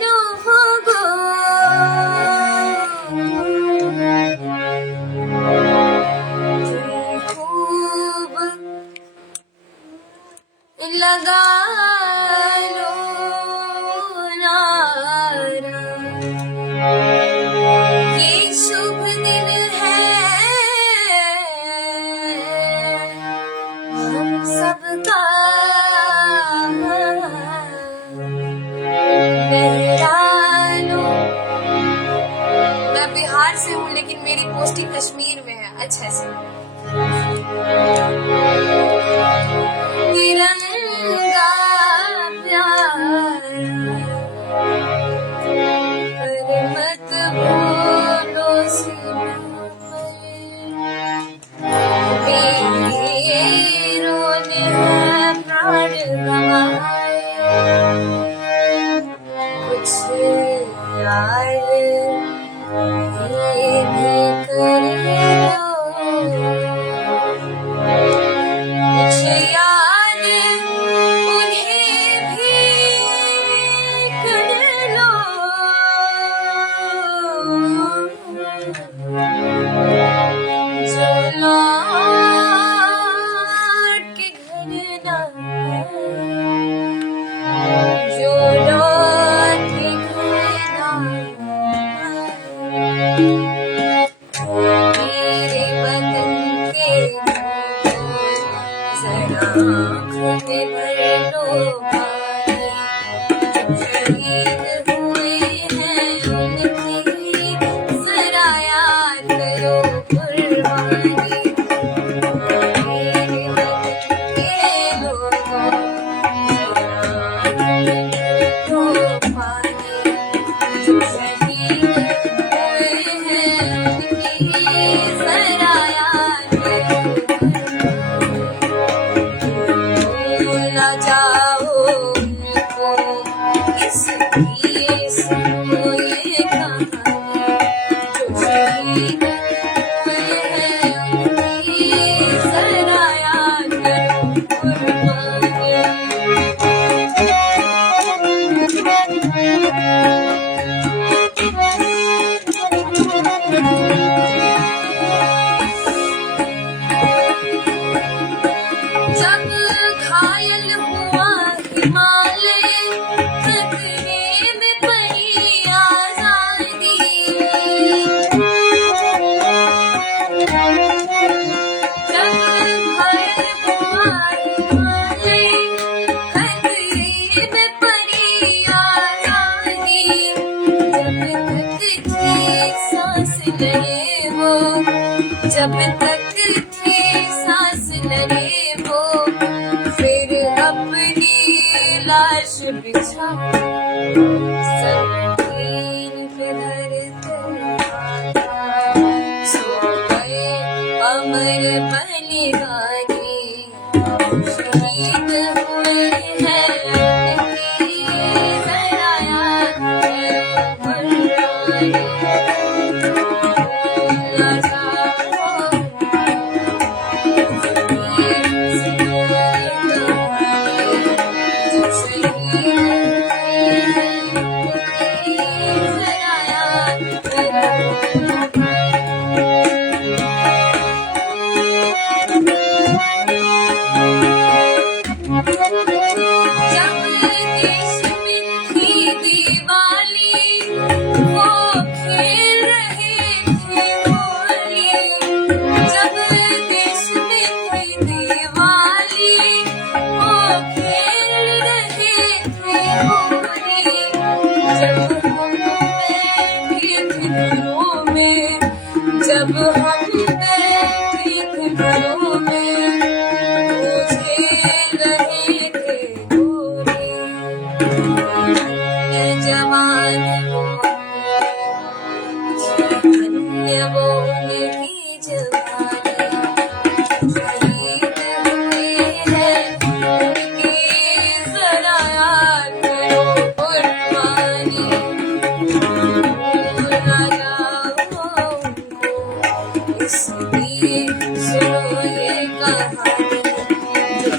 लोगों, तुम खूब लगा लो नारा, ये शुभ दिन है हम सबका, मेहरानो। मैं बिहार से हूँ लेकिन मेरी पोस्टिंग कश्मीर में है। अच्छा से तिरंगा प्यारा, पर मत भूलो सीमा पर, वीरों ने प्राण गंवाए, कुछ याद ये भी कर लो, कुछ याद उन्हें भी कर लो, जो लौट के घर ना आए, जो लौट के घर ना आए। मेरे वतन के लोगों, जरा आँख में भर लो पानी, शहीद हुए हैं उनकी, जरा याद करो कुर्बानी। मेरे वतन के लोगों, जरा आँख में भर लो पानी, शहीद हुए हैं उनकी, जरा याद करो। भूला जाओ उनको, इसलिए सुनो ये कहानी, जो शहीद हुए हैं उनकी, जरा याद करो कुर्बानी। जब घायल हुआ हिमालय, खतरे में पड़ी आजादी, जब घायल हुआ हिमालय, खतरे में पड़ी आजादी, जब तक थी सांस लगे वो, फिर अपनी लाश बिछा ज़मीन पे धरते सो गए अमर बलिदानी, शहीद हुए हैं उनकी, जरा याद करो कुर्बानी।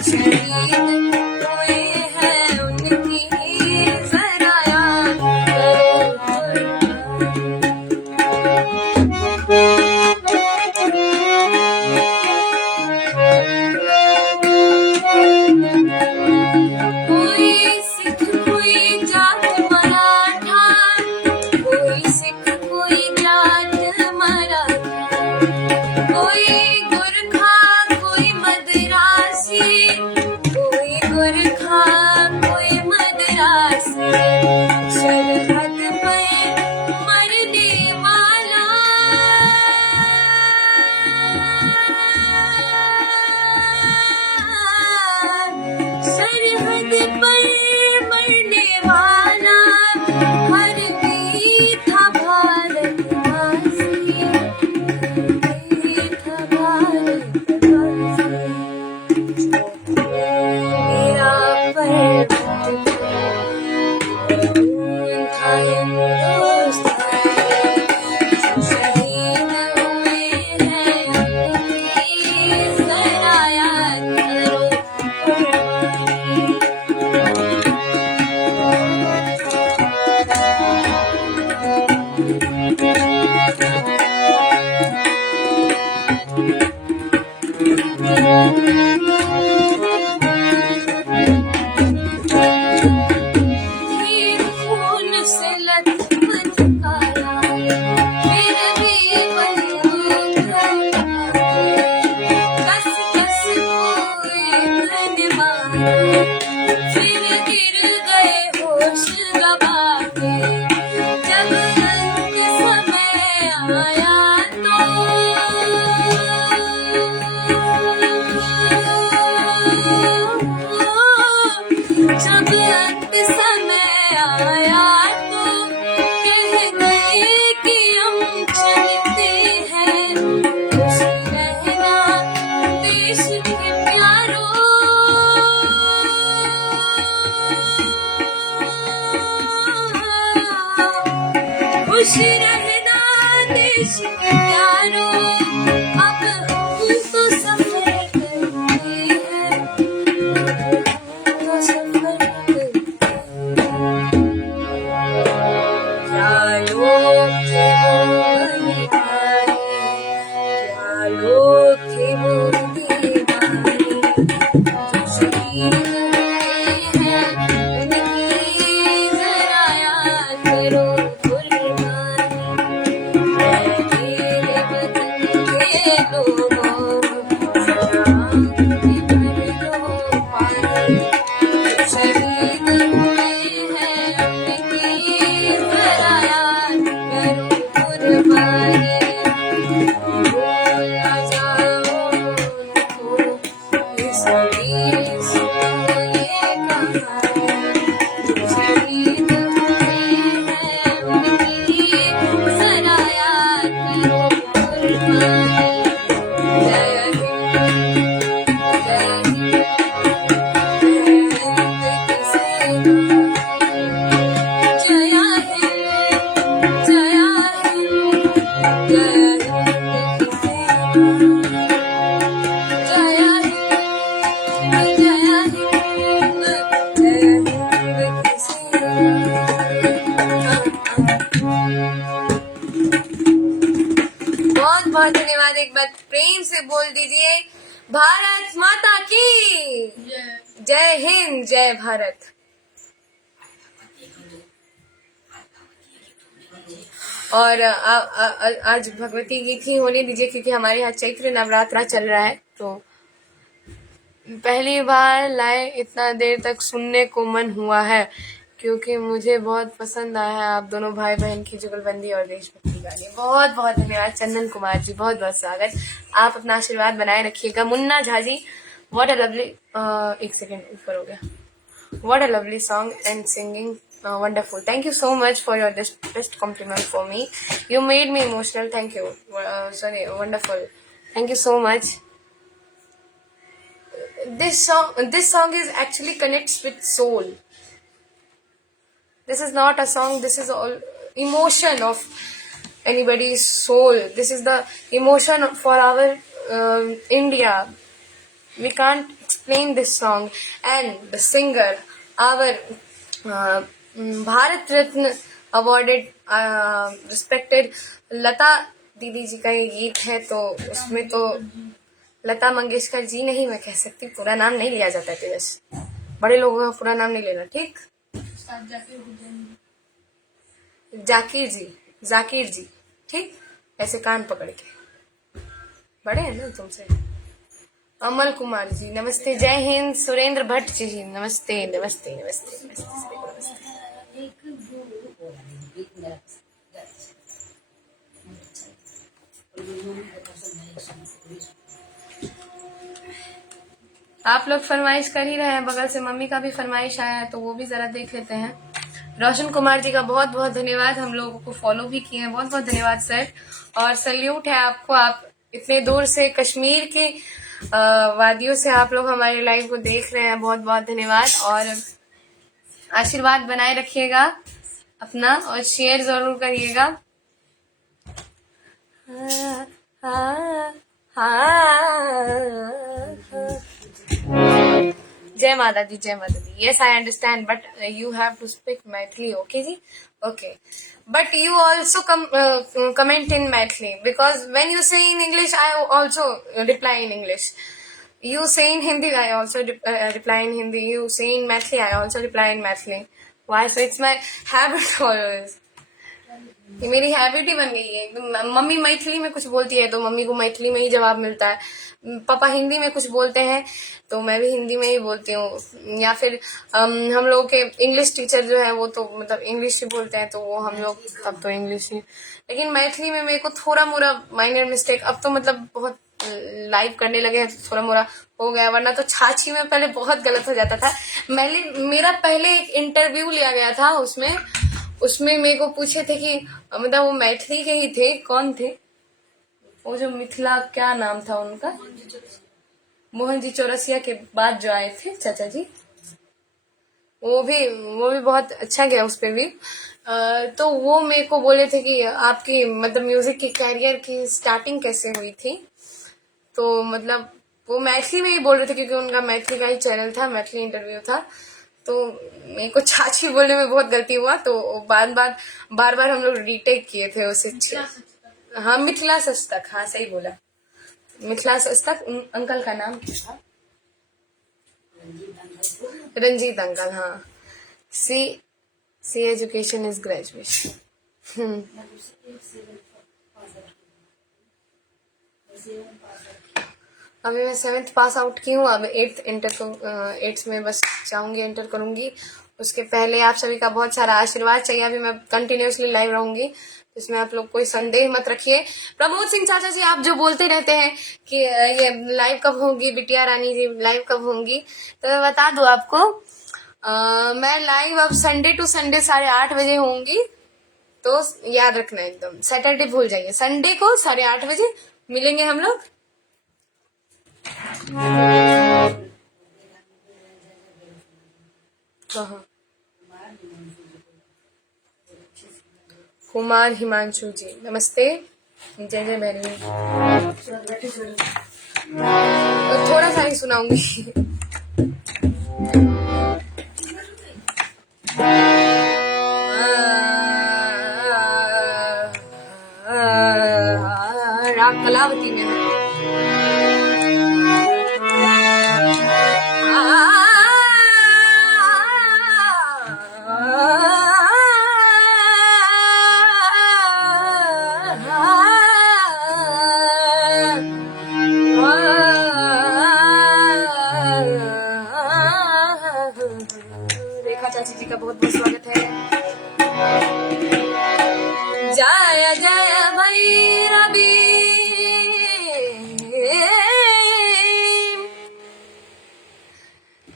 शहीद हुए हैं उनकी जरा याद कोई सिख कोई जाट मराठा कोई सिख कोई जाट मराठा कोई गुरखा कोई मदरासी कोई गुरखा कोई मदरासी सरहद पे मरने वाला सरहद पर मरने वाला हर भी था भारतवासी था भारतवासी मेरा पर्वत था हिंदुस्तान जो शहीद हुए हैं उनकी जरा याद करो फिर खून से लथपथ काया फिर भी बंदूक कस कस कोई धन मारा फिर गिर गए होश गवा के जब अंत समय आया जब अंत समय आया तो कह गए कि हम चलते हैं खुश रहना देश के प्यारों खुश रहना देश के प्यारों अब हम तो सफर करते हैं तो सफर करते क्या लोग थे वो बलिदानी क्या लोग थे वो दीवाने जो शहीद हुए हैं उनकी जरा याद करो कुर्बानी मेरे वतन के लोगों जरा आंखें भर लो पानी शहीद हुए हैं उनकी जरा याद करो कुर्बानी भूल ना जाओ उनको इस देश को ये कहानी जो शहीद हुए हैं उनकी जरा याद करो कुर्बानी जय हिंद जय हिंद जय हिंद की सेना जय हिंद जय हिंद जय हिंद की सेना जय हिंद जय हिंद जय हिंद की सेना बहुत बहुत धन्यवाद एक बार प्रेम से बोल दीजिए भारत माता की जय हिंद जय भारत और आज भगवती गीत ही होने दीजिए क्योंकि हमारे यहाँ चैत्र नवरात्रा चल रहा है तो पहली बार लाए इतना देर तक सुनने को मन हुआ है क्योंकि मुझे बहुत पसंद आया है आप दोनों भाई बहन की जुगलबंदी और देशभक्ति गाने बहुत बहुत धन्यवाद चंदन कुमार जी बहुत बहुत स्वागत आप अपना आशीर्वाद बनाए रखिएगा Munna Jha ji what a lovely एक सेकेंड ऊपर हो गया what a lovely song and singing wonderful thank you so much for your best compliment for me you made me emotional thank you sorry wonderful thank you so much this song is actually connects with soul this is not a song this is all emotion of anybody's soul this is the emotion for our India we can't explain this song. And the singer, our Bharat Ratna awarded respected लता दीदी जी का ये गीत है, तो उसमें तो लता मंगेशकर जी नहीं मैं कह सकती, पूरा नाम नहीं लिया जाता है बस, बड़े लोगों का पूरा नाम नहीं लेना, ठीक। जाकिर जी, ठीक, ऐसे कान पकड़ के, बड़े हैं ना तुमसे। अमल कुमार जी नमस्ते, जय हिंद। सुरेंद्र भट्ट जी नमस्ते नमस्ते नमस्ते नमस्ते नमस्ते। आप लोग फरमाइश कर ही रहे हैं, बगल से मम्मी का भी फरमाइश आया है, तो वो भी जरा देख लेते हैं। रोशन कुमार जी का बहुत बहुत धन्यवाद, हम लोगों को फॉलो भी किए हैं, बहुत बहुत धन्यवाद सर। और सल्यूट है आपको, आप इतने दूर से कश्मीर के वादियों से आप लोग हमारे लाइव को देख रहे हैं, बहुत बहुत धन्यवाद। और आशीर्वाद बनाए रखिएगा अपना, और शेयर जरूर करिएगा। जय माता दी, जय माता दी। Yes, I understand, but you have to speak Maithili, okay ji? Okay. But you also comment in Maithili, because when you say in English, I also reply in English. You say in Hindi, I also reply in Hindi. You say in Maithili, I also reply in Maithili. Why? So it's my habit always. ये मेरी habit ही बन गई है। Mummy Maithili में कुछ बोलती है तो मम्मी को मैथिली में ही जवाब मिलता है, पापा हिंदी में कुछ बोलते हैं तो मैं भी हिंदी में ही बोलती हूँ, या फिर हम लोग के इंग्लिश टीचर जो है वो तो मतलब इंग्लिश ही बोलते हैं, तो वो हम लोग तब तो इंग्लिश ही। लेकिन मैथिली में मेरे को थोड़ा मोड़ा माइनर मिस्टेक, अब तो मतलब बहुत लाइव करने लगे हैं तो थोड़ा मोड़ा हो गया, वरना तो छाछी में पहले बहुत गलत हो जाता था। मेरा पहले एक इंटरव्यू लिया गया था, उसमें मेरे को पूछे थे कि मतलब वो मैथिली के ही थे, कौन थे वो जो मिथिला, क्या नाम था उनका, मोहन जी चौरसिया के बाद जो आए थे चाचा जी, वो भी बहुत अच्छा गया उस पे भी। तो वो मेरे को बोले थे कि आपकी मतलब म्यूजिक की कैरियर की स्टार्टिंग कैसे हुई थी, तो मतलब वो मैथिली में ही बोल रहे थे क्योंकि उनका मैथिली का ही चैनल था, मैथिली इंटरव्यू था। तो मेरे को छाछी बोलने में बहुत गलती हुआ, तो बार बार हम लोग रीटेक किए थे उसे। हाँ मिथिला सस्तक, हाँ सही बोला, मिथिला सस्तक। अंकल का नाम क्या था? रंजीत अंकल, हाँ। सी एजुकेशन इज ग्रेजुएशन। अभी मैं 7th पास आउट की हूँ, अब 8th में बस जाऊंगी, एंटर करूंगी। उसके पहले आप सभी का बहुत सारा आशीर्वाद चाहिए, अभी मैं कंटिन्यूसली लाइव रहूंगी, इसमें आप लोग कोई संदेह मत रखिए। प्रमोद सिंह चाचा जी, आप जो बोलते रहते हैं कि ये लाइव कब होंगी, बिटिया रानी जी लाइव कब होंगी, तो मैं बता दूं आपको, मैं लाइव अब संडे टू संडे 8:30 बजे होंगी, तो याद रखना एकदम, सैटरडे भूल जाइए, संडे को 8:30 बजे मिलेंगे हम लोग। कुमार हिमांशु जी नमस्ते, जय जय भैरवी। थोड़ा सा ही सुनाऊंगी। राग कलावती में है। रेखा चाची जी का बहुत बहुत स्वागत है। जय जय Bhairavi,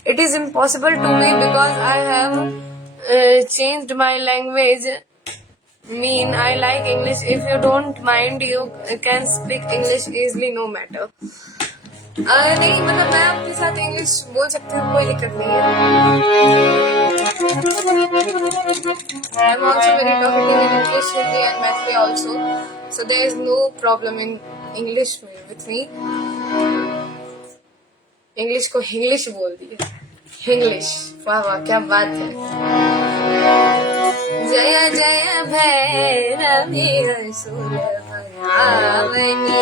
it is impossible to me because I have changed my language. I like English. If you don't mind, you can speak English easily, no matter. नहीं मतलब मैं आपके साथ इंग्लिश बोल सकती हूँ, कोई दिक्कत नहीं है। I am also very talkative in English, Hindi and Maithili also, so there is no problem in English with me. English को हिंग्लिश बोल दिया, हिंग्लिश। वाह वाह, क्या बात है। जय जय भैरवी असुर भयावनी,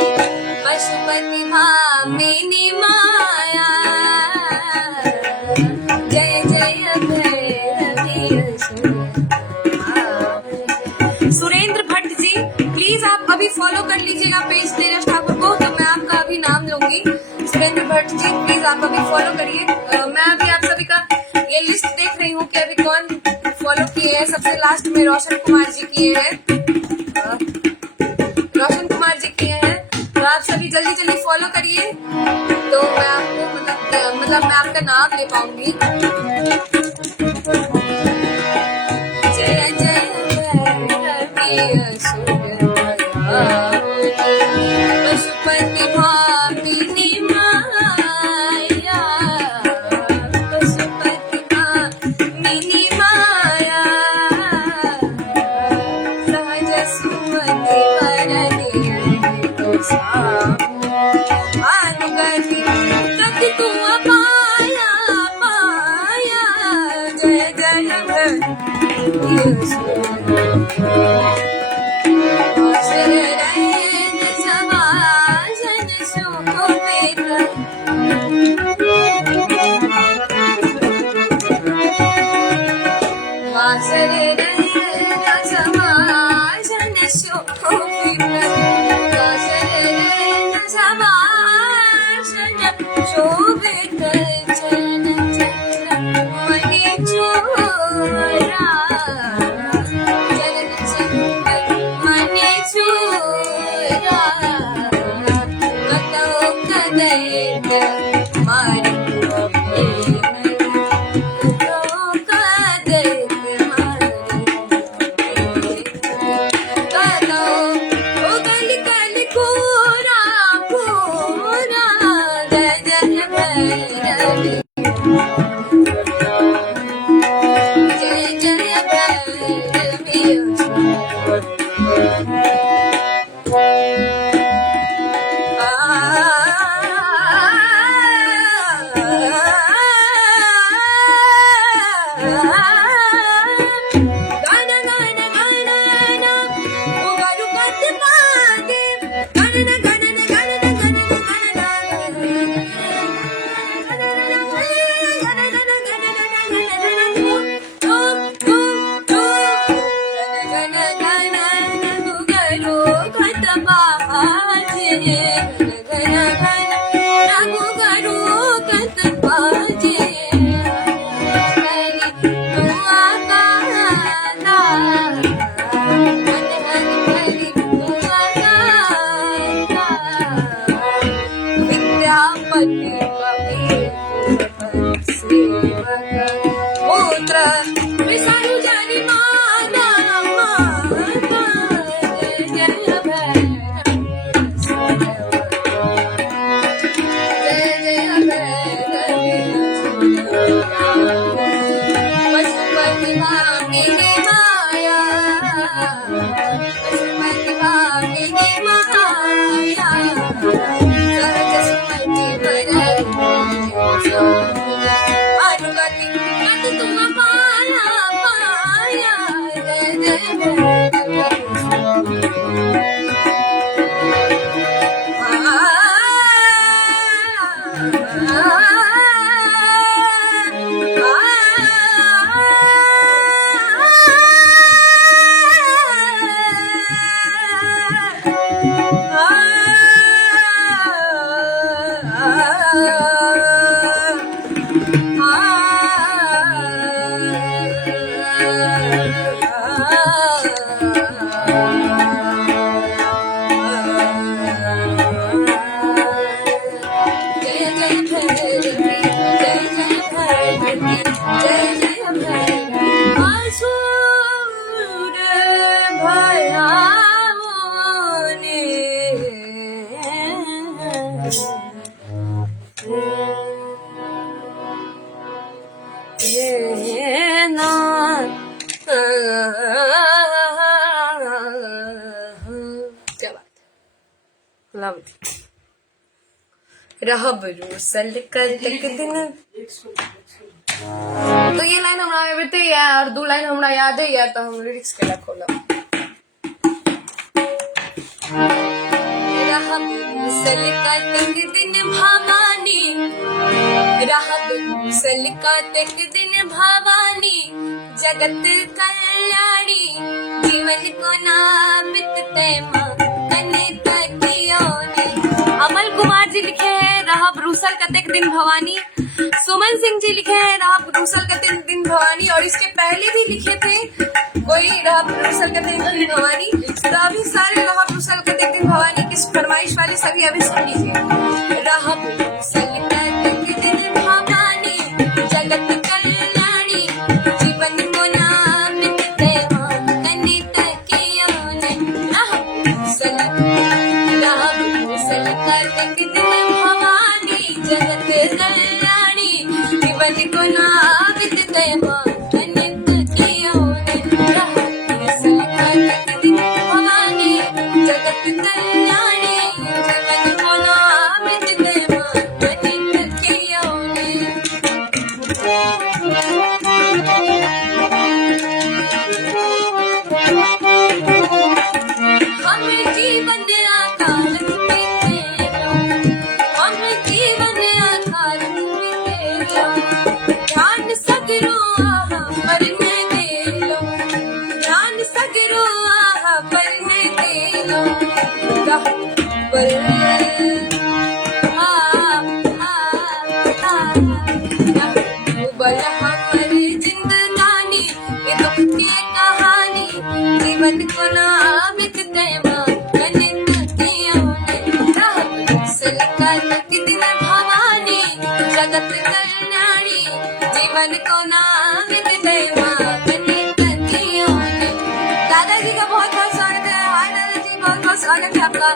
पशुपति भामिनी माया। जय जय भैरवी असुर भयावनी। सुरेंद्र भट्ट जी, प्लीज आप अभी फॉलो कर लीजिएगा पेज तेजस ठाकुर को, तो मैं आपका अभी नाम लूंगी। सुरेंद्र भट्ट जी प्लीज आप अभी फॉलो करिए। मैं अभी आप सभी का ये लिस्ट देख रही हूँ कि अभी कौन फॉलो किए हैं। सबसे लास्ट में रोशन कुमार जी किए हैं, रोशन कुमार जी किए हैं। तो आप सभी जल्दी जल्दी फॉलो करिए, तो मैं आपको मतलब मैं आपका नाम ले पाऊंगी। जय जय भैरवी असुर भयावनी, पशुपति भामिनी माया। पशुपति भामिनी माया, सहज सुमति वरदे अनुगति गति तुम पाया पाया। जय जय भैरवी शरण समासन सुखवेद। शरण समासन सुखवेद, शरण समासन शोभित। चरण चक्र मणि चूड़ा, चरण चक्र मणि चूड़ा। कतौ कदैत मारि कतौ कदैत मारि, कतौ गल गल कोरा कोरा। जय जय भैरवी, जय जय भैरवी रहब रूसल कर तक दिन। तो ये लाइन हमरा एबते या और दो लाइन हमरा याद है या तो हम लिरिक्स के खोलब। रहब रूसल कर तक दिन भवानी, रहब रूसल का तक दिन भवानी, जगत कल्याणी, जीवन को ना बितते माँ कनिक कियोनी। अमल कुमार जी लिखे हैं रहब रूसल का तक दिन भवानी। सुमन सिंह जी लिखे हैं रहब रूसल का तक दिन भवानी, और इसके पहले भी लिखे थे कोई रहब रूसल का तक दिन भवानी। तो अभी सारे रहब रूसल का तक दिन भवानी की फरमाइश वाले सभी अभी सुन लीजिए। रहब रूसल का तक दिन भवानी, जगत कल्याणी, जीवन को ना मिटते माँ कनिक कियोनी। रहब रूसल का तक दिन भवानी, जगत कल्याणी, जीवन को ना मिटते माँ कनिक कियोनी। रहब रूसल का तक दिन भवानी, जगत कल्याणी, जीवन को ना मिटते माँ कनिक कियोनी। हम जीवन अकाल बीते लो, हम जीवन अकाल बीते लो, ध्यान सगरो आहा परने दे लो, ध्यान सगरो आहा परने दे लो। पर बल हमर जिंदगानी, ये दुख की कहानी, जीवन को ना मिटते माँ कनिक कियोनी। रहब रूसल का तक दिन भवानी, जगत कल्याणी, जीवन को ना मिटते माँ कनिक कियोनी। दादाजी का बहुत बहुत स्वागत है। हाय दादाजी, बहुत बहुत स्वागत है आपका।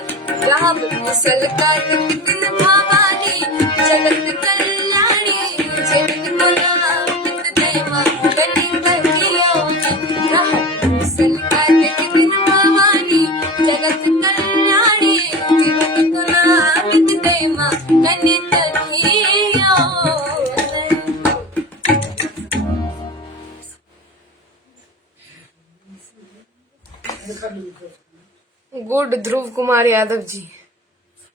रहब रूसल का तक दिन भवानी, जगत कल्याणी, जीवन को ना मिटते माँ कनिक कियोनी। रहब रूसल का तक दिन भवानी, जगत कल्याणी, जीवन को ना मिटते माँ कनिक कियोनी। गुड ध्रुव कुमार यादव जी,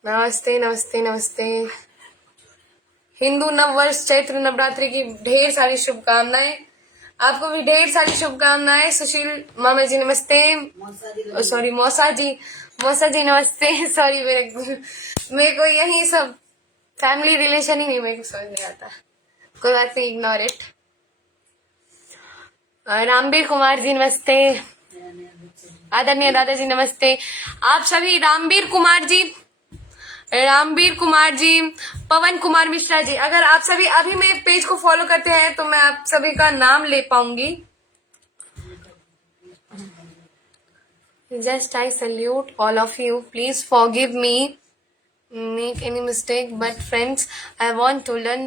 नमस्ते नमस्ते नमस्ते। हिंदू नव वर्ष चैत्र नवरात्रि की ढेर सारी शुभकामनाएं। आपको भी ढेर सारी शुभकामनाएं। सुशील मामा जी नमस्ते। सॉरी मौसा जी नमस्ते। सॉरी मेरे को यही सब फैमिली रिलेशन ही नहीं मेरे को समझ नहीं आता, कोई बात नहीं, इग्नोर इट। रामबीर कुमार जी नमस्ते। आदरणीय दादाजी नमस्ते। आप सभी रामबीर कुमार जी, पवन कुमार मिश्रा जी, अगर आप सभी अभी मेरे पेज को फॉलो करते हैं तो मैं आप सभी का नाम ले पाऊंगी। Just I salute all of you, please forgive me make any mistake, but friends, I want to learn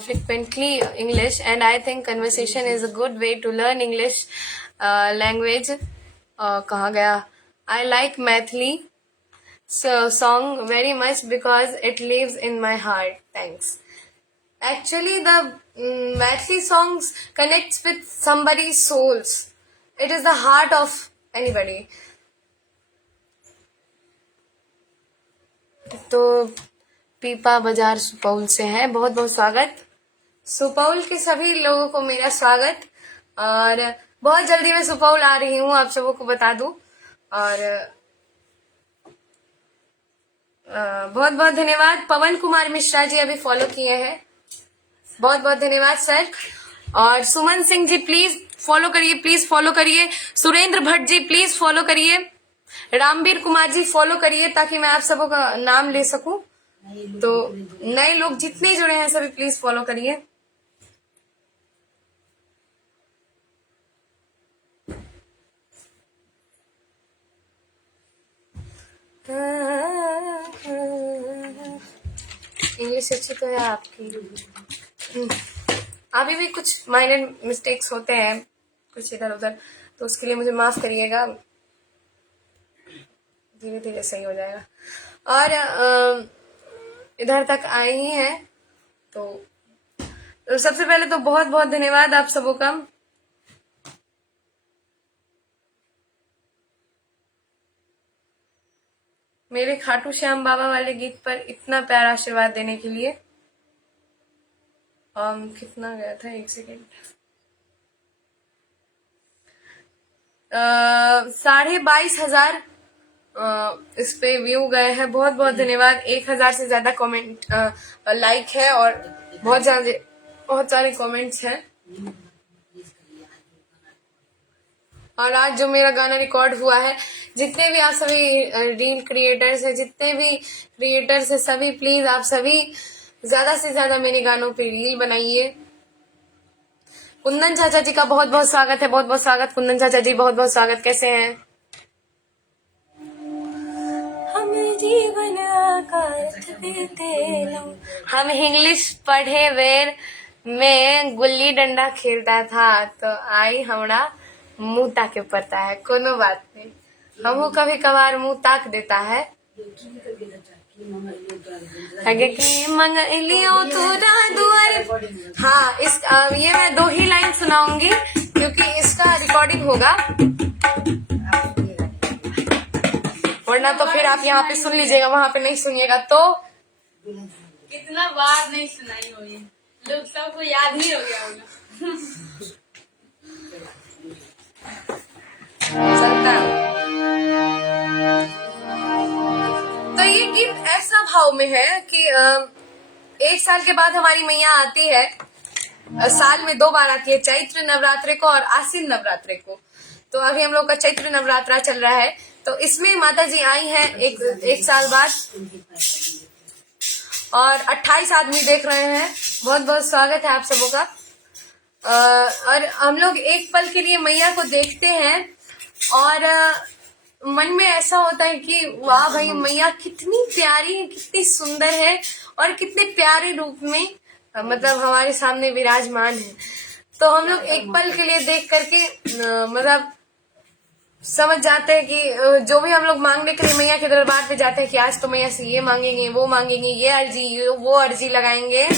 frequently English, and I think conversation is a good way to learn English language. कहाँ गया? I like Maithili song very much because it lives in my heart. Thanks. Actually, the Maithili songs connects with somebody's souls. It is the heart of anybody. तो पीपा बाजार सुपौल से है, बहुत बहुत स्वागत। सुपौल के सभी लोगों को मेरा स्वागत, और बहुत जल्दी मैं सुपौल आ रही हूँ, आप सबों को बता दूं। और बहुत बहुत धन्यवाद। पवन कुमार मिश्रा जी अभी फॉलो किए हैं, बहुत बहुत धन्यवाद सर। और सुमन सिंह जी प्लीज फॉलो करिए, प्लीज फॉलो करिए। सुरेंद्र भट्ट जी प्लीज फॉलो करिए। रामबीर कुमार जी फॉलो करिए ताकि मैं आप सबों का नाम ले सकूं। तो नए लोग जितने जुड़े हैं सभी प्लीज फॉलो करिए। इंग्लिश अच्छी तो है आपकी, अभी भी कुछ माइनर मिस्टेक्स होते हैं कुछ इधर उधर, तो उसके लिए मुझे माफ करिएगा, धीरे धीरे सही हो जाएगा। और इधर तक आई ही हैं। तो सबसे पहले तो बहुत बहुत धन्यवाद आप सबों का। मेरे खाटू श्याम बाबा वाले गीत पर इतना प्यारा आशीर्वाद देने के लिए। कितना गया था, 1 सेकेंड। 22,500 इस पे व्यू गए हैं। बहुत बहुत धन्यवाद। 1,000 से ज्यादा कमेंट लाइक है और बहुत सारे कमेंट्स हैं। और आज जो मेरा गाना रिकॉर्ड हुआ है, जितने भी आप सभी रील क्रिएटर्स हैं, जितने भी क्रिएटर्स हैं, सभी प्लीज आप सभी ज्यादा से ज्यादा मेरे गानों पे रील बनाइए। कुंदन चाचा जी का बहुत बहुत स्वागत है। बहुत बहुत स्वागत कुंदन चाचा जी, बहुत बहुत स्वागत। कैसे हैं? हमें जीवन का अर्थ देते लोग। हम इंग्लिश पढ़े बेर में गुल्ली डंडा खेलता था तो आई हमरा मुंह ताके पड़ता है। कोनो बात नहीं, हमको कभी कभार मुंह ताक देता है। आगे की मंगलियों तोरा दुआर। हाँ, ये मैं 2 ही लाइन सुनाऊंगी क्योंकि इसका रिकॉर्डिंग होगा, वरना तो फिर आप यहाँ पे सुन लीजिएगा, वहां पे नहीं सुनिएगा। तो कितना बार नहीं सुनाई हो, ये लोग सबको याद नहीं हो गया होगा। चलता। तो ये गीत ऐसा भाव में है कि 1 साल के बाद हमारी मैया आती है। साल में 2 बार आती है, चैत्र नवरात्रि को और आश्विन नवरात्रि को। तो अभी हम लोग का चैत्र नवरात्रा चल रहा है, तो इसमें माता जी आई हैं एक साल बाद और 28 आदमी देख रहे हैं। बहुत बहुत स्वागत है आप सबों का। और हम लोग एक पल के लिए मैया को देखते हैं और मन में ऐसा होता है कि वाह भाई, मैया कितनी प्यारी, कितनी सुंदर है और कितने प्यारे रूप में मतलब हमारे सामने विराजमान है। तो हम लोग एक पल के लिए देख करके मतलब समझ जाते हैं कि जो भी हम लोग मांगने के लिए मैया के दरबार पे जाते हैं कि आज तो मैया से ये मांगेंगे, वो मांगेंगे, ये अर्जी वो अर्जी लगाएंगे,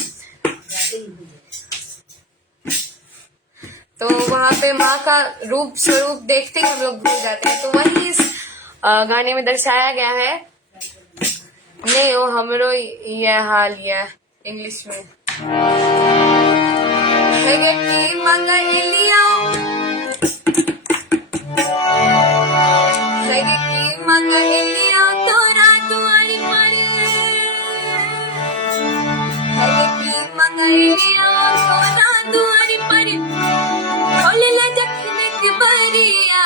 तो वहां पे माँ का रूप स्वरूप देखते ही हम लोग भूल जाते हैं। तो वही इस गाने में दर्शाया गया है। नहीं हो हमरो ये हाल ये इंग्लिश में की मंगलिया तोरा दुआरी पर की मंगलिया तोरा दुआरी पर खोलला जखन के बरिया।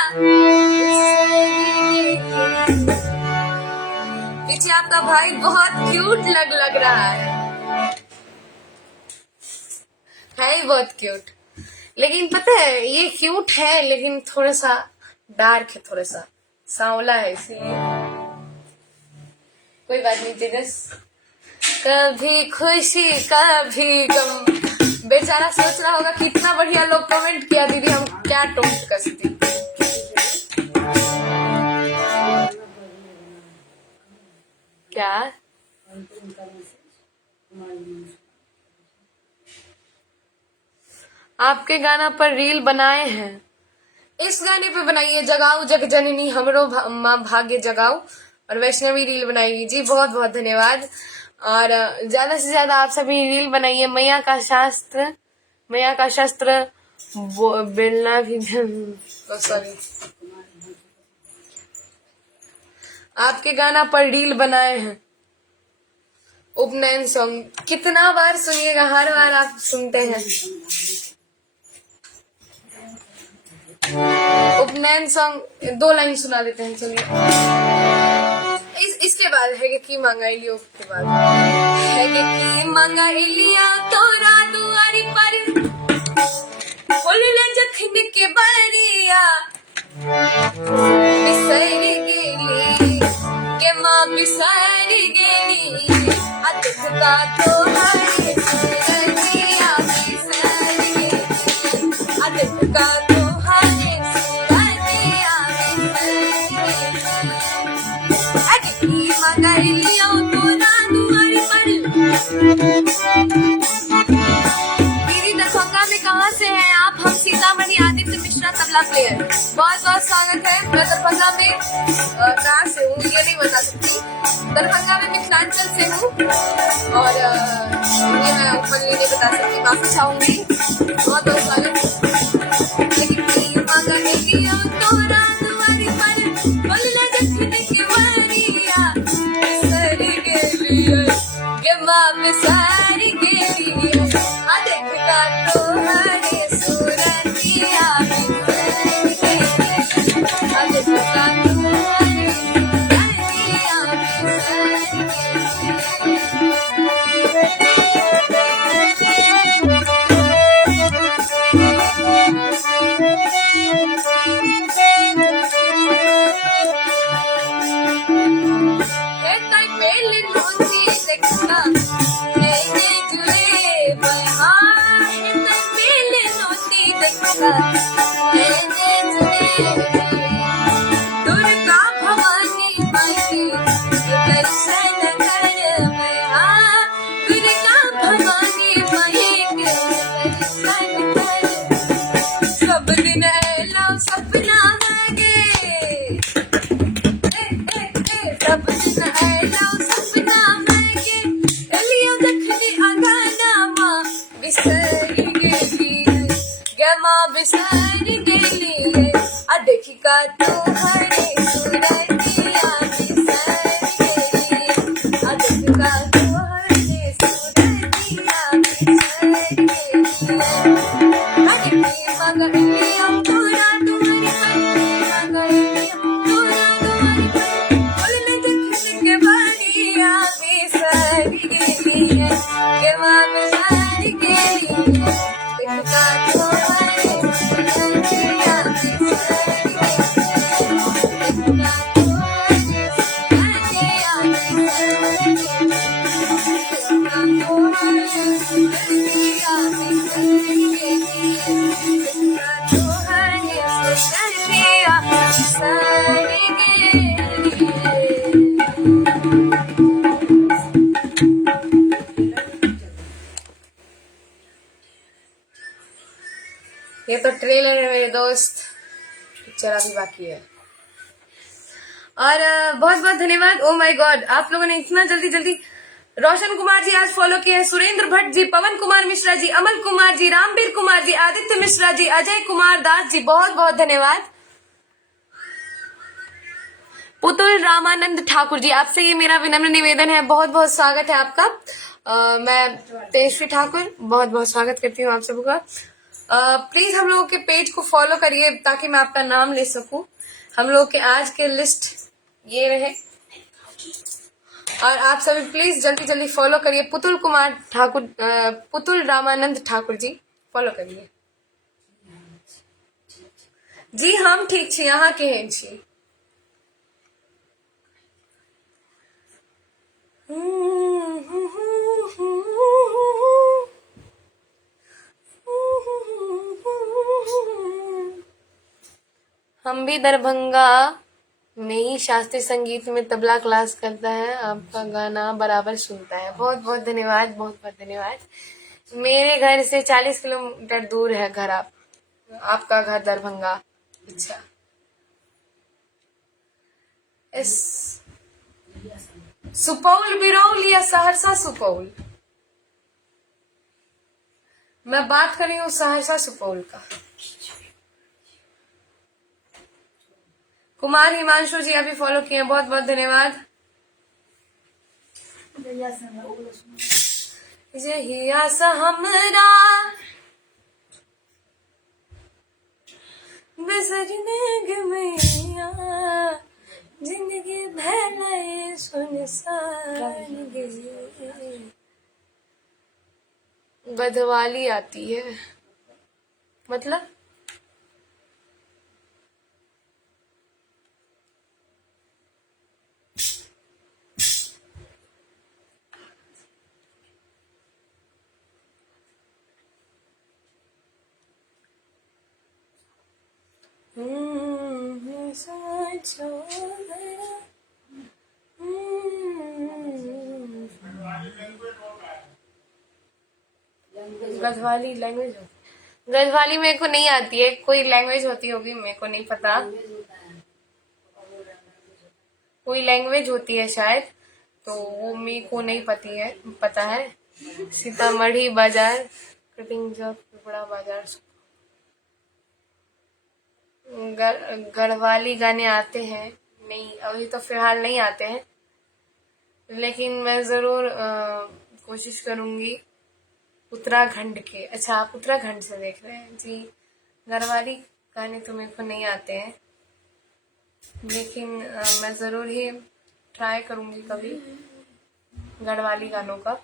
पीछे आपका भाई बहुत क्यूट लग रहा है बहुत क्यूट। लेकिन पता है ये क्यूट है लेकिन थोड़ा सा डार्क है, थोड़ा सा सांवला है, इसलिए कोई बात नहीं तेजस। कभी खुशी कभी गम। बेचारा सोच रहा होगा कितना बढ़िया लोग कमेंट किया दीदी, हम क्या टोंट कसती। क्या आपके गाना पर रील बनाए हैं? इस गाने पे बनाइए, जगाओ जग जननी हमरो माँ भाग्य जगाओ, और वैष्णवी रील बनाएगी जी। बहुत बहुत धन्यवाद। और ज्यादा से ज्यादा आप सभी रील बनाइए। मैया का शास्त्र बेलना भी सॉरी, आपके गाना पर रील बनाए हैं। उपनयन सॉन्ग कितना बार सुनिएगा, हर बार आप सुनते हैं। उपनयन सॉन्ग 2 लाइन सुना देते हैं, चलिए। इसके बाद है कि मंगाइलियो के बाद है कि मंगाइलिया तोरा दुआरी पर खोलला जखन के बरिया। बिसर गेली के माँ बिसर गेली अतिथ का तोहारे रतिया। बिसर गेली अतिथ का तोहारे रतिया। मंगाइलियो तोरा दुआरी पर तबला प्लेयर। बहुत बहुत स्वागत है। मैं दरभंगा में कहाँ से हूँ ये नहीं बता सकती, दरभंगा में मिथिलांचल से हूँ और ये मैं ऊपर ये नहीं बता सकती, माफी चाहूंगी। बहुत बहुत स्वागत। सारी गेली देखा तो हरे सूरतिया दुर्गा भवानी माई दर्शन कर दुर्गा भवानी माई दर्शन कर सब दिन एला सपना लगे सब दिन एला सपना लगे एलिया दखनी अंगना माँ बिसरी गेली गमा बिसरी गेली देखी का तो हरे सूरतिया बिसरी गेली देखी का तो हरे सूरतिया बिसरी गेली मगलिया पूरा तुम्हारी पत्नी मगलिया पूरा तुम्हारी पत्नी बोलने देखने के बढ़िया बिसरी गेली गमा बिसरी गेली देखी का तो हरे सूरतिया ये तो ट्रेलर है मेरे दोस्त, पिक्चर अभी बाकी है। और बहुत बहुत धन्यवाद। ओ माय गॉड, आप लोगों ने इतना जल्दी जल्दी। रोशन कुमार जी आज फॉलो किए हैं, सुरेंद्र भट्ट जी, पवन कुमार मिश्रा जी, अमल कुमार जी, रामबीर कुमार जी, आदित्य मिश्रा जी, अजय कुमार दास जी, बहुत बहुत धन्यवाद। पुतुल रामानंद ठाकुर जी, आपसे ये मेरा विनम्र निवेदन है, बहुत बहुत स्वागत है आपका। मैं तेजश्री ठाकुर बहुत बहुत स्वागत करती हूँ आप सबका। प्लीज हम लोगों के पेज को फॉलो करिए ताकि मैं आपका नाम ले सकूं। हम लोग के आज के लिस्ट ये रहे और आप सभी प्लीज जल्दी जल्दी फॉलो करिए। पुतुल कुमार ठाकुर, पुतुल रामानंद ठाकुर जी फॉलो करिए जी। हम ठीक छी, यहाँ के हैं छी। हम भी दरभंगा में ही शास्त्रीय संगीत में तबला क्लास करता है, आपका गाना बराबर सुनता है। बहुत बहुत धन्यवाद, बहुत बहुत धन्यवाद। मेरे घर से 40 किलोमीटर दूर है घर, आपका घर दरभंगा। अच्छा, इस सुपौल, बिरौल या सहरसा सुपौल? मैं बात कर रही हूँ सहरसा सुपौल का। कुमार हिमांशु जी अभी फॉलो किए, बहुत बहुत धन्यवाद। जहिया सा हमरा बिसरने गमैया जिंदगी भले सुनसान गई। बदवाली आती है मतलब गढ़वाली लैंग्वेज। गढ़वाली मेरे को नहीं आती है, कोई लैंग्वेज होती होगी, मेरे को नहीं पता, कोई लैंग्वेज होती है शायद, तो वो मेरे को नहीं पता है। सीतामढ़ी बाजार, कटिंग जॉब, बड़ा बाजार, गढ़वाली गाने आते हैं? नहीं, अभी तो फिलहाल नहीं आते हैं, लेकिन मैं जरूर कोशिश करूंगी। उत्तराखंड के, अच्छा आप उत्तराखंड से देख रहे हैं जी। गढ़वाली गाने तो मेरे को नहीं आते हैं, लेकिन मैं जरूर ही ट्राई करूंगी कभी गढ़वाली गानों का।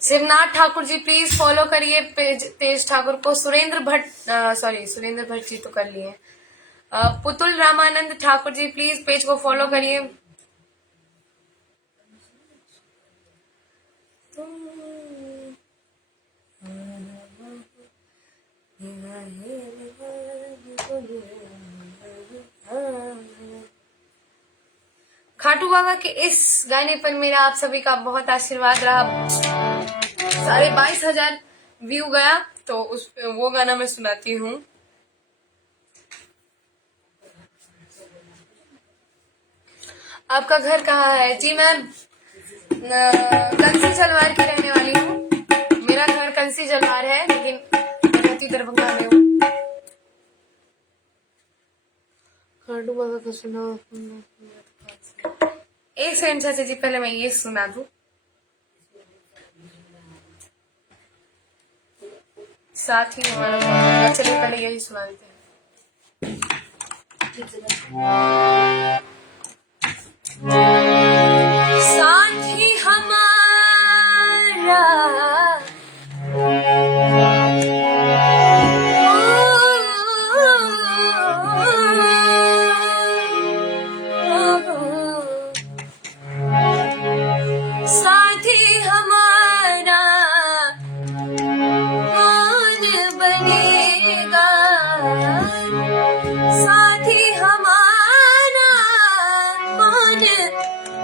शिवनाथ ठाकुर जी प्लीज फॉलो करिए पेज तेज ठाकुर को। सुरेंद्र भट्ट जी तो कर लिए। पुतुल रामानंद ठाकुर जी प्लीज पेज को फॉलो करिए। खाटू बाबा के इस गाने पर मेरा आप सभी का बहुत आशीर्वाद रहा। 22,500 व्यू गया, तो वो गाना मैं सुनाती हूँ। आपका घर कहाँ है जी? मैं कंसी जलवार की रहने वाली हूँ। मेरा घर कंसी जलवार है, लेकिन मैं रहती दरभंगा में हूँ। खाटू बाबा का सुना, एक सेकंड चाचा जी, पहले मैं ये सुना दूं। साथ ही हमारा, चलिए पहले यही सुना देते हैं। साथ ही हमारा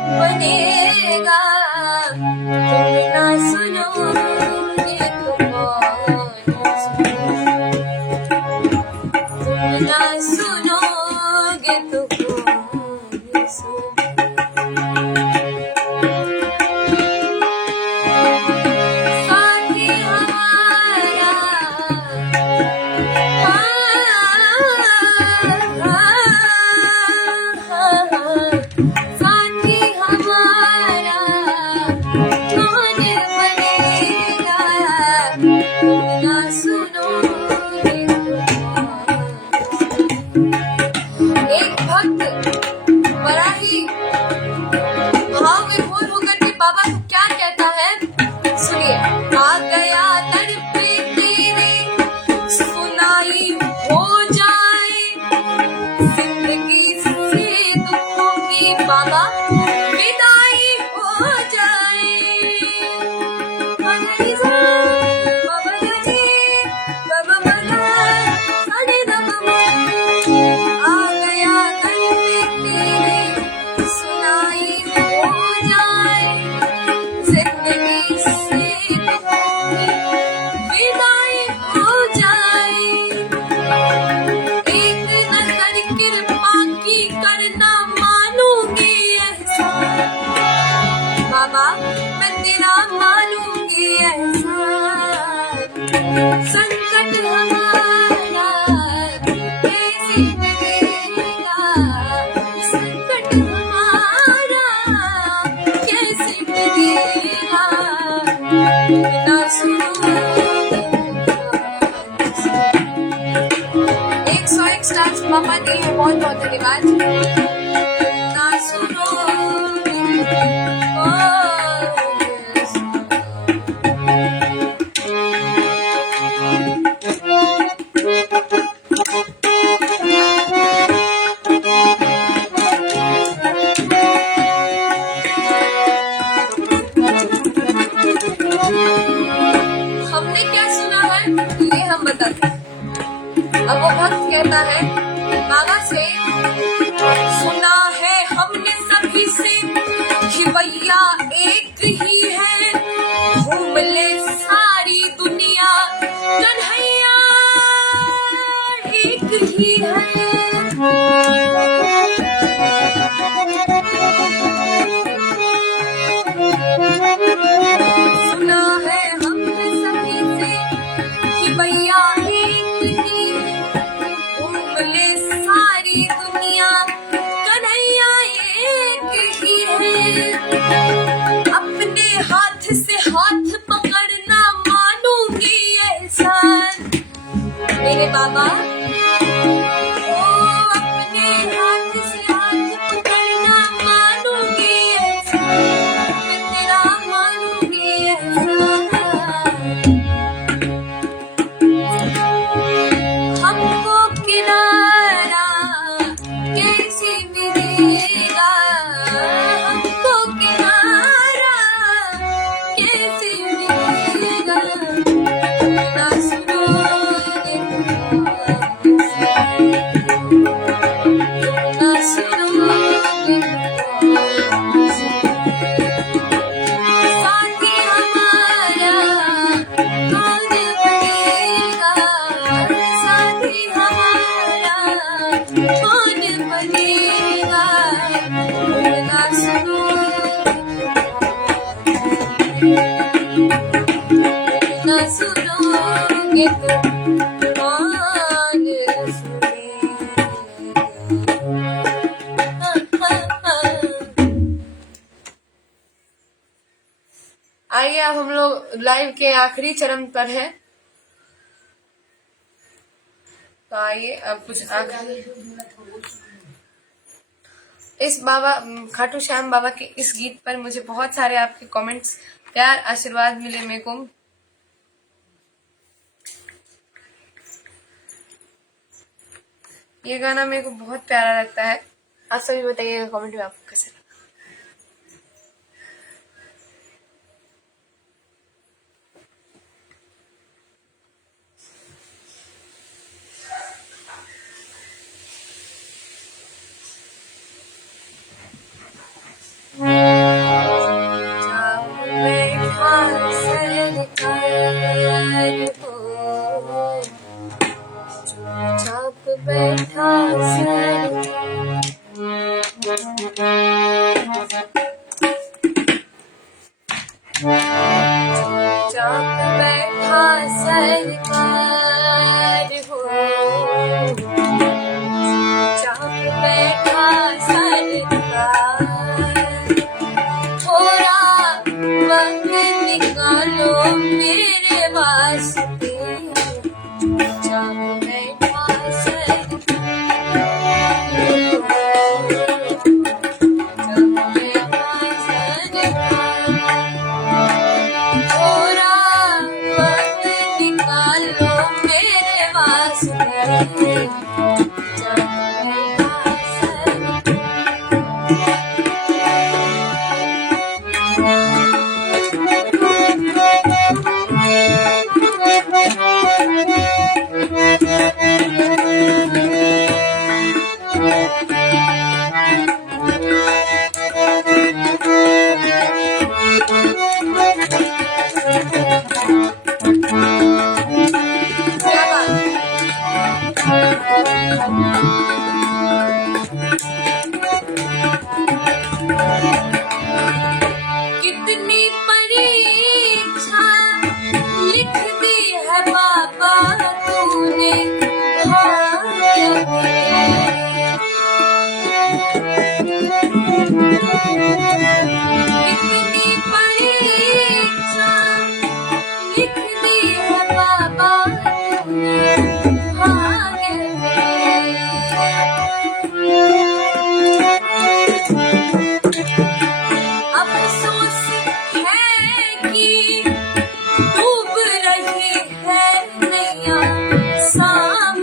बनेगा, तुम ना सुनोगे तो कौन सुनेगा, तुम ना सुनोगे तो कौन सुनेगा। साथी हमारा संकट हमारा कैसे टलेगा, संकट हमारा कैसे टलेगा, ना सुनोगे। 101 स्टार्स पापा दिए हैं, बहुत बहुत धन्यवाद। ना सुनोगे अब वो भक्त कहता है बाबा से, सुना है हमने सभी से कि भैया एक एक ही है, घूम ले सारी दुनिया, कन्हैया एक ही है। सुना है हमने सभी से कि भैया एक ही है, घूम ले सारी दुनिया, कन्हैया एक ही है। अपने हाथ से हाथ पकड़ना मानूंगी एहसान मेरे बाबा। ओ अपने हाथ से हाथ पकड़ना मानूंगी एहसान, मैं तेरा मानूंगी एहसान। हमको किनारा कैसे मिलेगा, हमको किनारा कैसे मिलेगा, ना सुनोगे ना सुनोगे साथी हमारा कौन बनेगा, साथी हमारा कौन बनेगा, ना सुनोगे तो कौन सुनेगा। आइए अब हम लोग लाइव के आखिरी चरण पर है, तो आइए अब कुछ आखिरी इस बाबा खाटू श्याम बाबा के इस गीत पर मुझे बहुत सारे आपके कमेंट्स, प्यार, आशीर्वाद मिले मेरे को। ये गाना मेरे को बहुत प्यारा लगता है। आप सभी बताइएगा कमेंट में आपको कैसे लगा। चुपचाप बैठा सरकार हो, चुपचाप बैठा सरकार, थोड़ा वक्त निकालो मेरे वास्ते, चुपचाप बैठा कितनी परीक्षा लिख दी है बाबा तूने भाग्य में, कितनी परीक्षा लिख दी है बाबा तूने भाग्य में। अफसोस है कि डूब रही है नैया सामने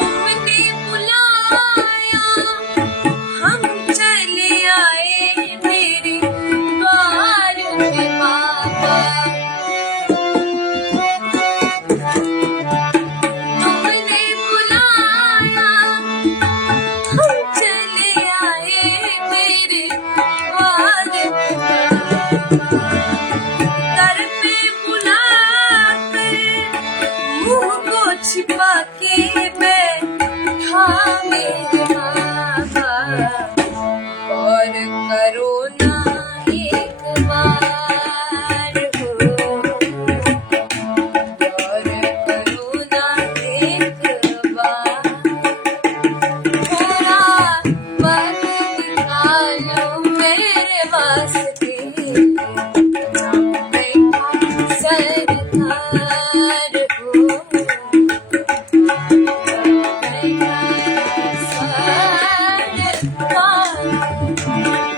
तुमने बुलाया हम चले आए तेरे द्वार पे बाबा। तुमने बुलाया हम चले आए तेरे द्वार पे बाबा। दर पे बुलाकर मुंह को छिपा के बैठा मेरे बाबा। और करो ना एक बार हो, और करो ना एक बार। थोड़ा वक्त निकालो मेरे वास्ते, बैठा सरकार हो,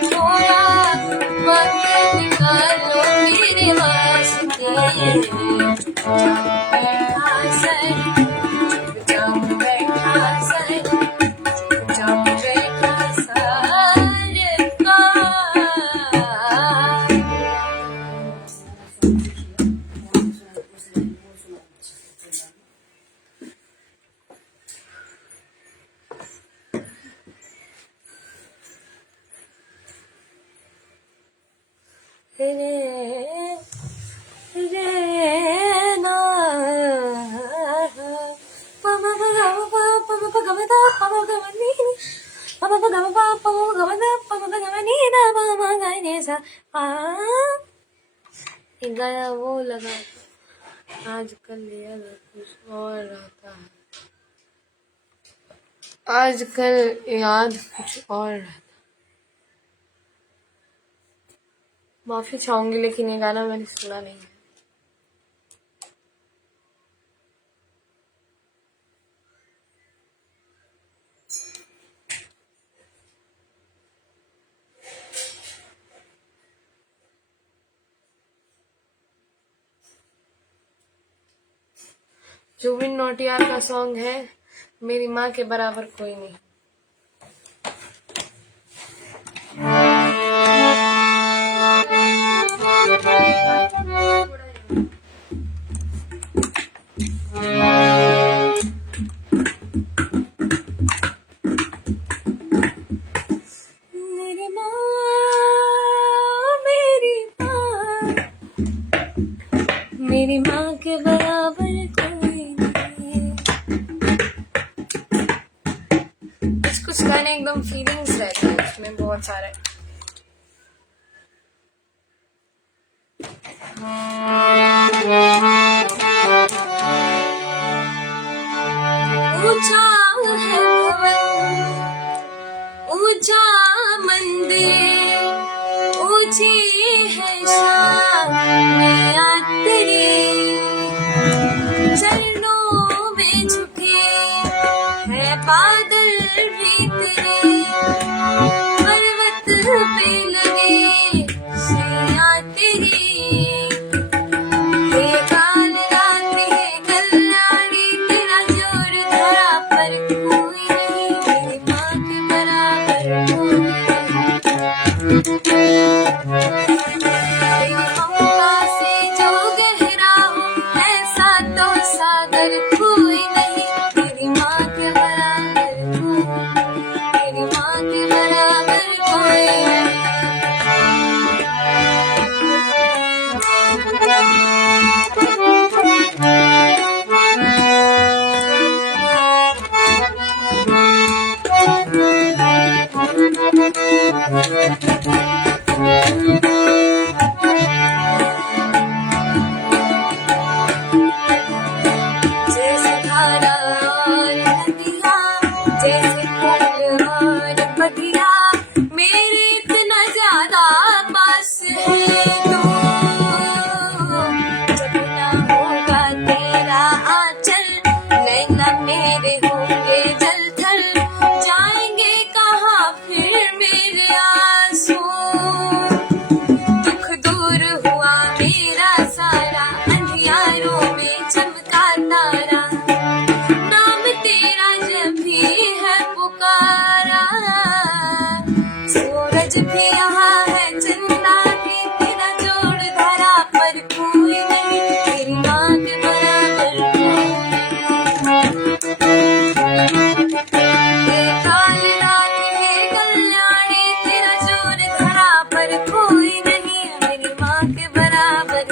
थोड़ा वक्त निकालो मेरे वास्ते। बैठा सर, बैठा सर, बैठा सरकार। रे ना पम पम पम पम गमदा पम गमनी पम पम गम पम गमदा पम गमनी ना पम गने सा आ। ये गाया वो लगा आजकल याद कुछ और रहता है, आजकल याद कुछ और रहता। माफी चाहूंगी लेकिन ये गाना मैंने सुना नहीं है। जुबिन नौटियाल का सॉन्ग है मेरी माँ के बराबर कोई नहीं। मेरी माँ, मेरी माँ, मेरी माँ के बराबर कोई नहीं। कुछ गाने एकदम फीलिंग्स रहते हैं उसमें बहुत सारे। ऊंचा है भवन, ऊंचा मंदिर, ऊंची है शान मैया तेरी। चरणों में झुके है बादल भी तेरे, पर्वत पे लगे सैया तेरी। ये काल रात है कल्याणी, तेरा जोर धरा पर कोई नहीं, मेरी माँ के बराबर कोई नहीं। तेरी ममता से जो गहरा हो ऐसा तो सागर कोई नहीं, तेरी माँ के बराबर कोई, तेरी माँ के बराबर मेरे होंगे जल थल, जाएंगे कहाँ फिर मेरे आंसू। दुख दूर हुआ मेरा सारा, अंधियारों में चमका तारा, नाम तेरा जब भी है पुकारा। सूरज भी यहाँ है, चंदा भी, तेरा जोड़ धरा पर कोई नहीं, तेरी माँ के बराबर ये काल रात है कल्याणी, तेरा जोड़ धरा पर कोई नहीं, मेरी माँ के बराबर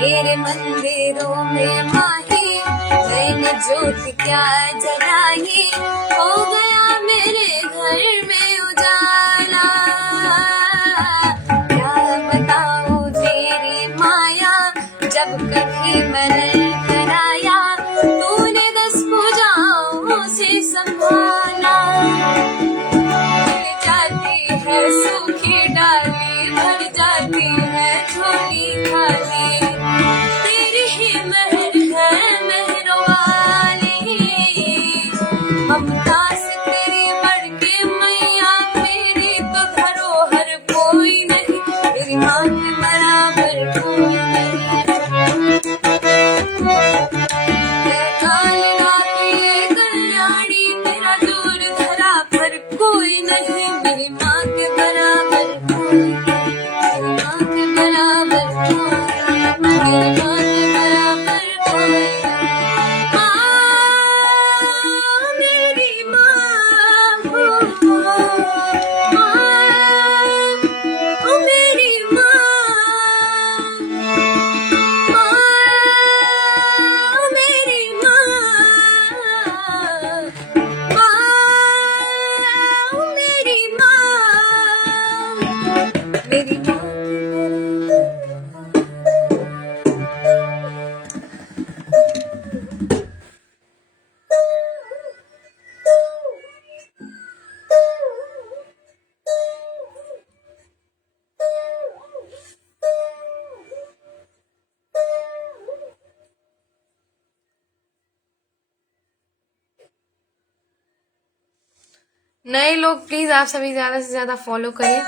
तेरे मंदिरों में माही, मैंने ज्योत क्या जलाई, हो गया मेरे घर में उजाला। क्या बताऊं तेरी माया, जब कभी मैंने कराया, तूने 10 पूजाओं से संभाला। मिल जाती है सूखी डाली, भर जाती है झोली खाली, तेरी ही महर है महरों वाली। ममता से तेरी बढ़ के मैया, मेरी तो धरोहर कोई नहीं, तेरी माँ के बराबर कोई नहीं। काल रात ये कल्याणी, तेरा जोर धरा पर कोई नहीं, मेरी माँ के बराबर कोई नहीं, मेरी माँ के बराबर कोई नहीं, मेरी माँ के बराबर कोई नहीं। माँ, मेरी माँ, माँ, ओ मेरी माँ, मेरी माँ, मेरी माँ। नए लोग प्लीज आप सभी ज्यादा से ज्यादा फॉलो करें।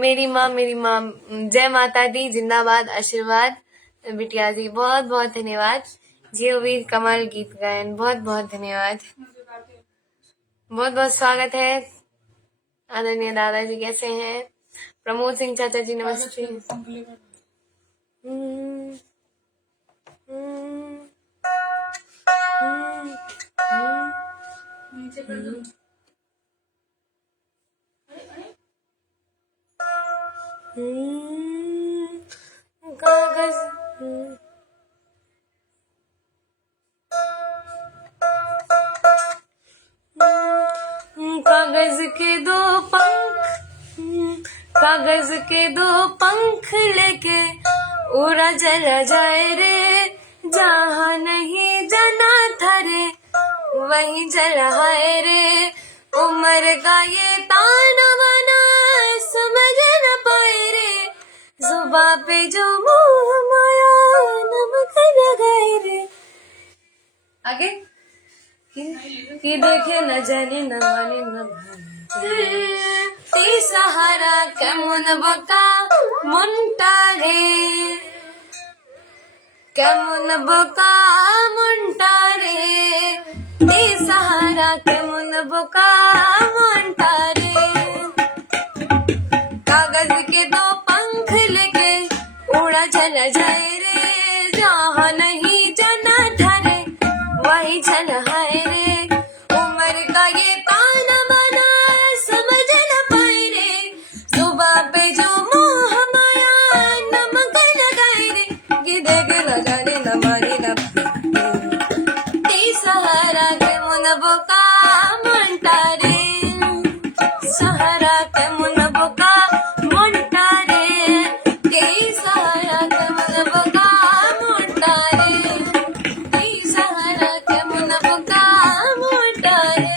मेरी माँ, जय माता दी, जिंदाबाद, आशीर्वाद। बिटिया जी बहुत बहुत धन्यवाद। जीओवीर कमल गीत गायन, बहुत बहुत धन्यवाद। बहुत बहुत स्वागत है आदरणीय दादाजी, कैसे हैं? प्रमोद सिंह चाचा जी नमस्ते। कागज कागज के दो पंख, कागज के दो पंख लेके उड़ा चला जाए रे, जहाँ नहीं जाना था रे वहीं चला है रे। उम्र का ये ताना बाना समझ न पाए रे, जुबां पे जो मोह माया नमक लगाए रे। आगे कि देखे न जाने न माने न भाने ती सहारा केमन बका मुंटा रे, केमन बका मुंटा रे, ती सहारा केमन बका मुंटा रे। कागज के दो पंख लेके उड़ा चला जाए रे, जहाँ नहीं जाना ठहरे वही छन है रे। उम्र का ये ताना बाना समझ न पाए रे, जुबां पे जो मोह माया नमक लगाए रे। कि देखे न जाने न माने न ती सहारा के मुन बोका मुंटा रे, सहारा के मुन बोका मुंटा रे, के सहारा के मुन बोका मुंटा रे, के सहारा के मुन बोका मुंटा रे।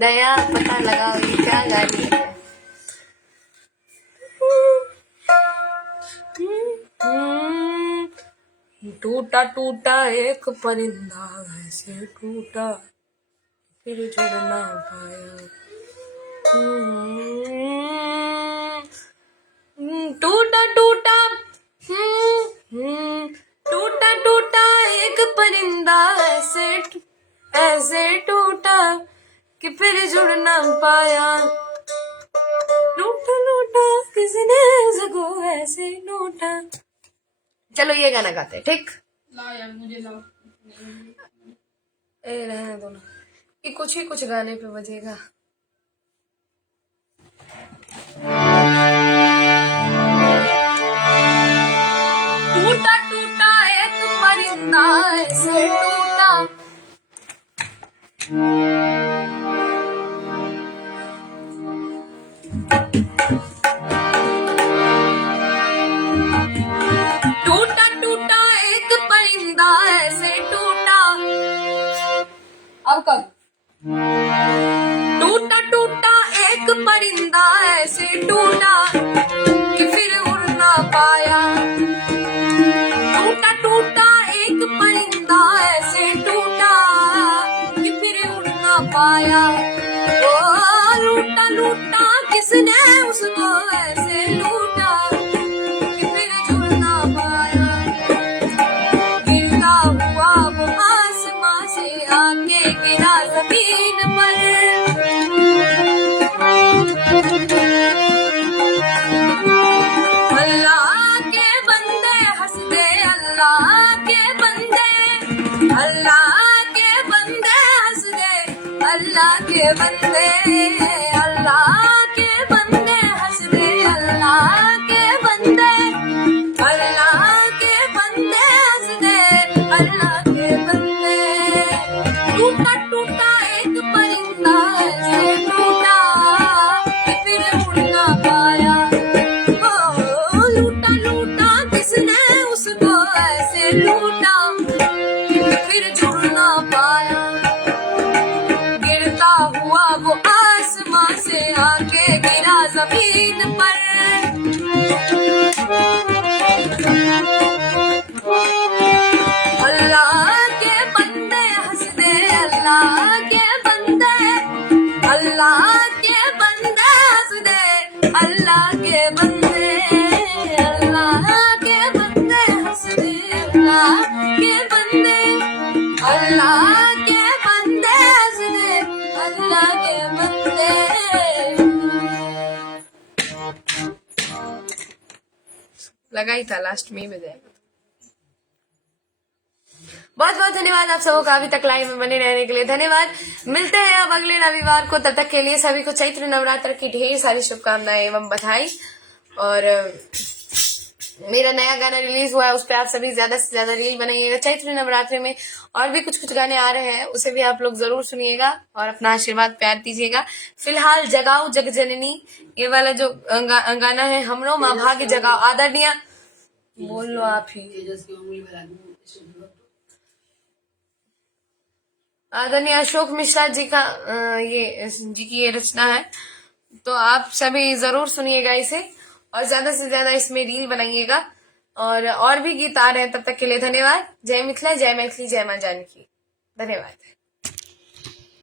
दया पता लगाओ ये क्या गा रही है। टूटा टूटा एक परिंदा ऐसे टूटा फिर जुड़ ना पाया। टूटा टूटा टूटा टूटा एक परिंदा ऐसे टूटा कि फिर जुड़ ना पाया। टूटा टूटा किसने उसको ऐसे टूटा। चलो ये गाना गाते हैं, ठीक? लाओ यार मुझे लाओ। ए रहने दो ना, ये कुछ ही कुछ गाने पे बजेगा। टूटा टूटा एक परिंदा ऐसे टूटा, टूटा टूटा एक परिंदा ऐसे टूटा। अब कब? टूटा टूटा एक परिंदा ऐसे टूटा कि फिर उड़ ना पाया। टूटा टूटा एक परिंदा ऐसे टूटा कि फिर उड़ ना पाया। ओ लूटा लूटा किसने उसको ऐसे लूटा कि फिर जुड़ ना पाया। गिरता हुआ वो आसमां से आके गिरा जमीन पर। अल्लाह के बंदे हंस दे, अल्लाह के बंदे, अल्लाह के बंदे हंस दे, अल्लाह के बंदे, अल्लाह के बंदे हंस दे, अल्लाह के बंदे, अल्लाह के बंदे हंस दे, अल्लाह के बंदे। टूटा टूटा एक परिंदा ऐसे टूटा कि फिर उड़ ना पाया। ओ लूटा लूटा किसने उसको ऐसे लूटा कि फिर जुड़ ना पाया। गिरता हुआ वो आसमां से आके गिरा जमीन पर। अल्लाह के बंदे हंस दे, अल्लाह के बंदे, अल्लाह के बंदे हंस दे, अल्लाह के बंदे, अल्लाह के बंदे हंस दे, अल्लाह के बंदे, अल्लाह के बंदे हंस दे, अल्लाह के बंदे। लगा ही था लास्ट में ही बजाएगा। बहुत बहुत धन्यवाद आप सबको अभी तक लाइव में बने रहने के लिए धन्यवाद। मिलते हैं अब अगले रविवार को, तब तक के लिए सभी को चैत्र नवरात्र की ढेर सारी शुभकामनाएं एवं बधाई। और मेरा नया गाना रिलीज हुआ है, उस पर आप सभी ज्यादा से ज्यादा रील बनाइएगा। चैत्र नवरात्र में और भी कुछ कुछ गाने आ रहे हैं, उसे भी आप लोग जरूर सुनिएगा और अपना आशीर्वाद प्यार दीजिएगा। फिलहाल जगाओ जग जननी ये वाला जो गाना है, हमरो माँ भाग्य जगाओ, आदरणीय बोल लो आप ही। आदरणीय अशोक मिश्रा जी का ये रचना है। तो आप सभी जरूर सुनिएगा इसे और ज्यादा से ज्यादा इसमें रील बनाइएगा। और भी गीत आ रहे हैं। तब तक के लिए धन्यवाद। जय मिथिला, जय मैथिली, जय मां जानकी। धन्यवाद।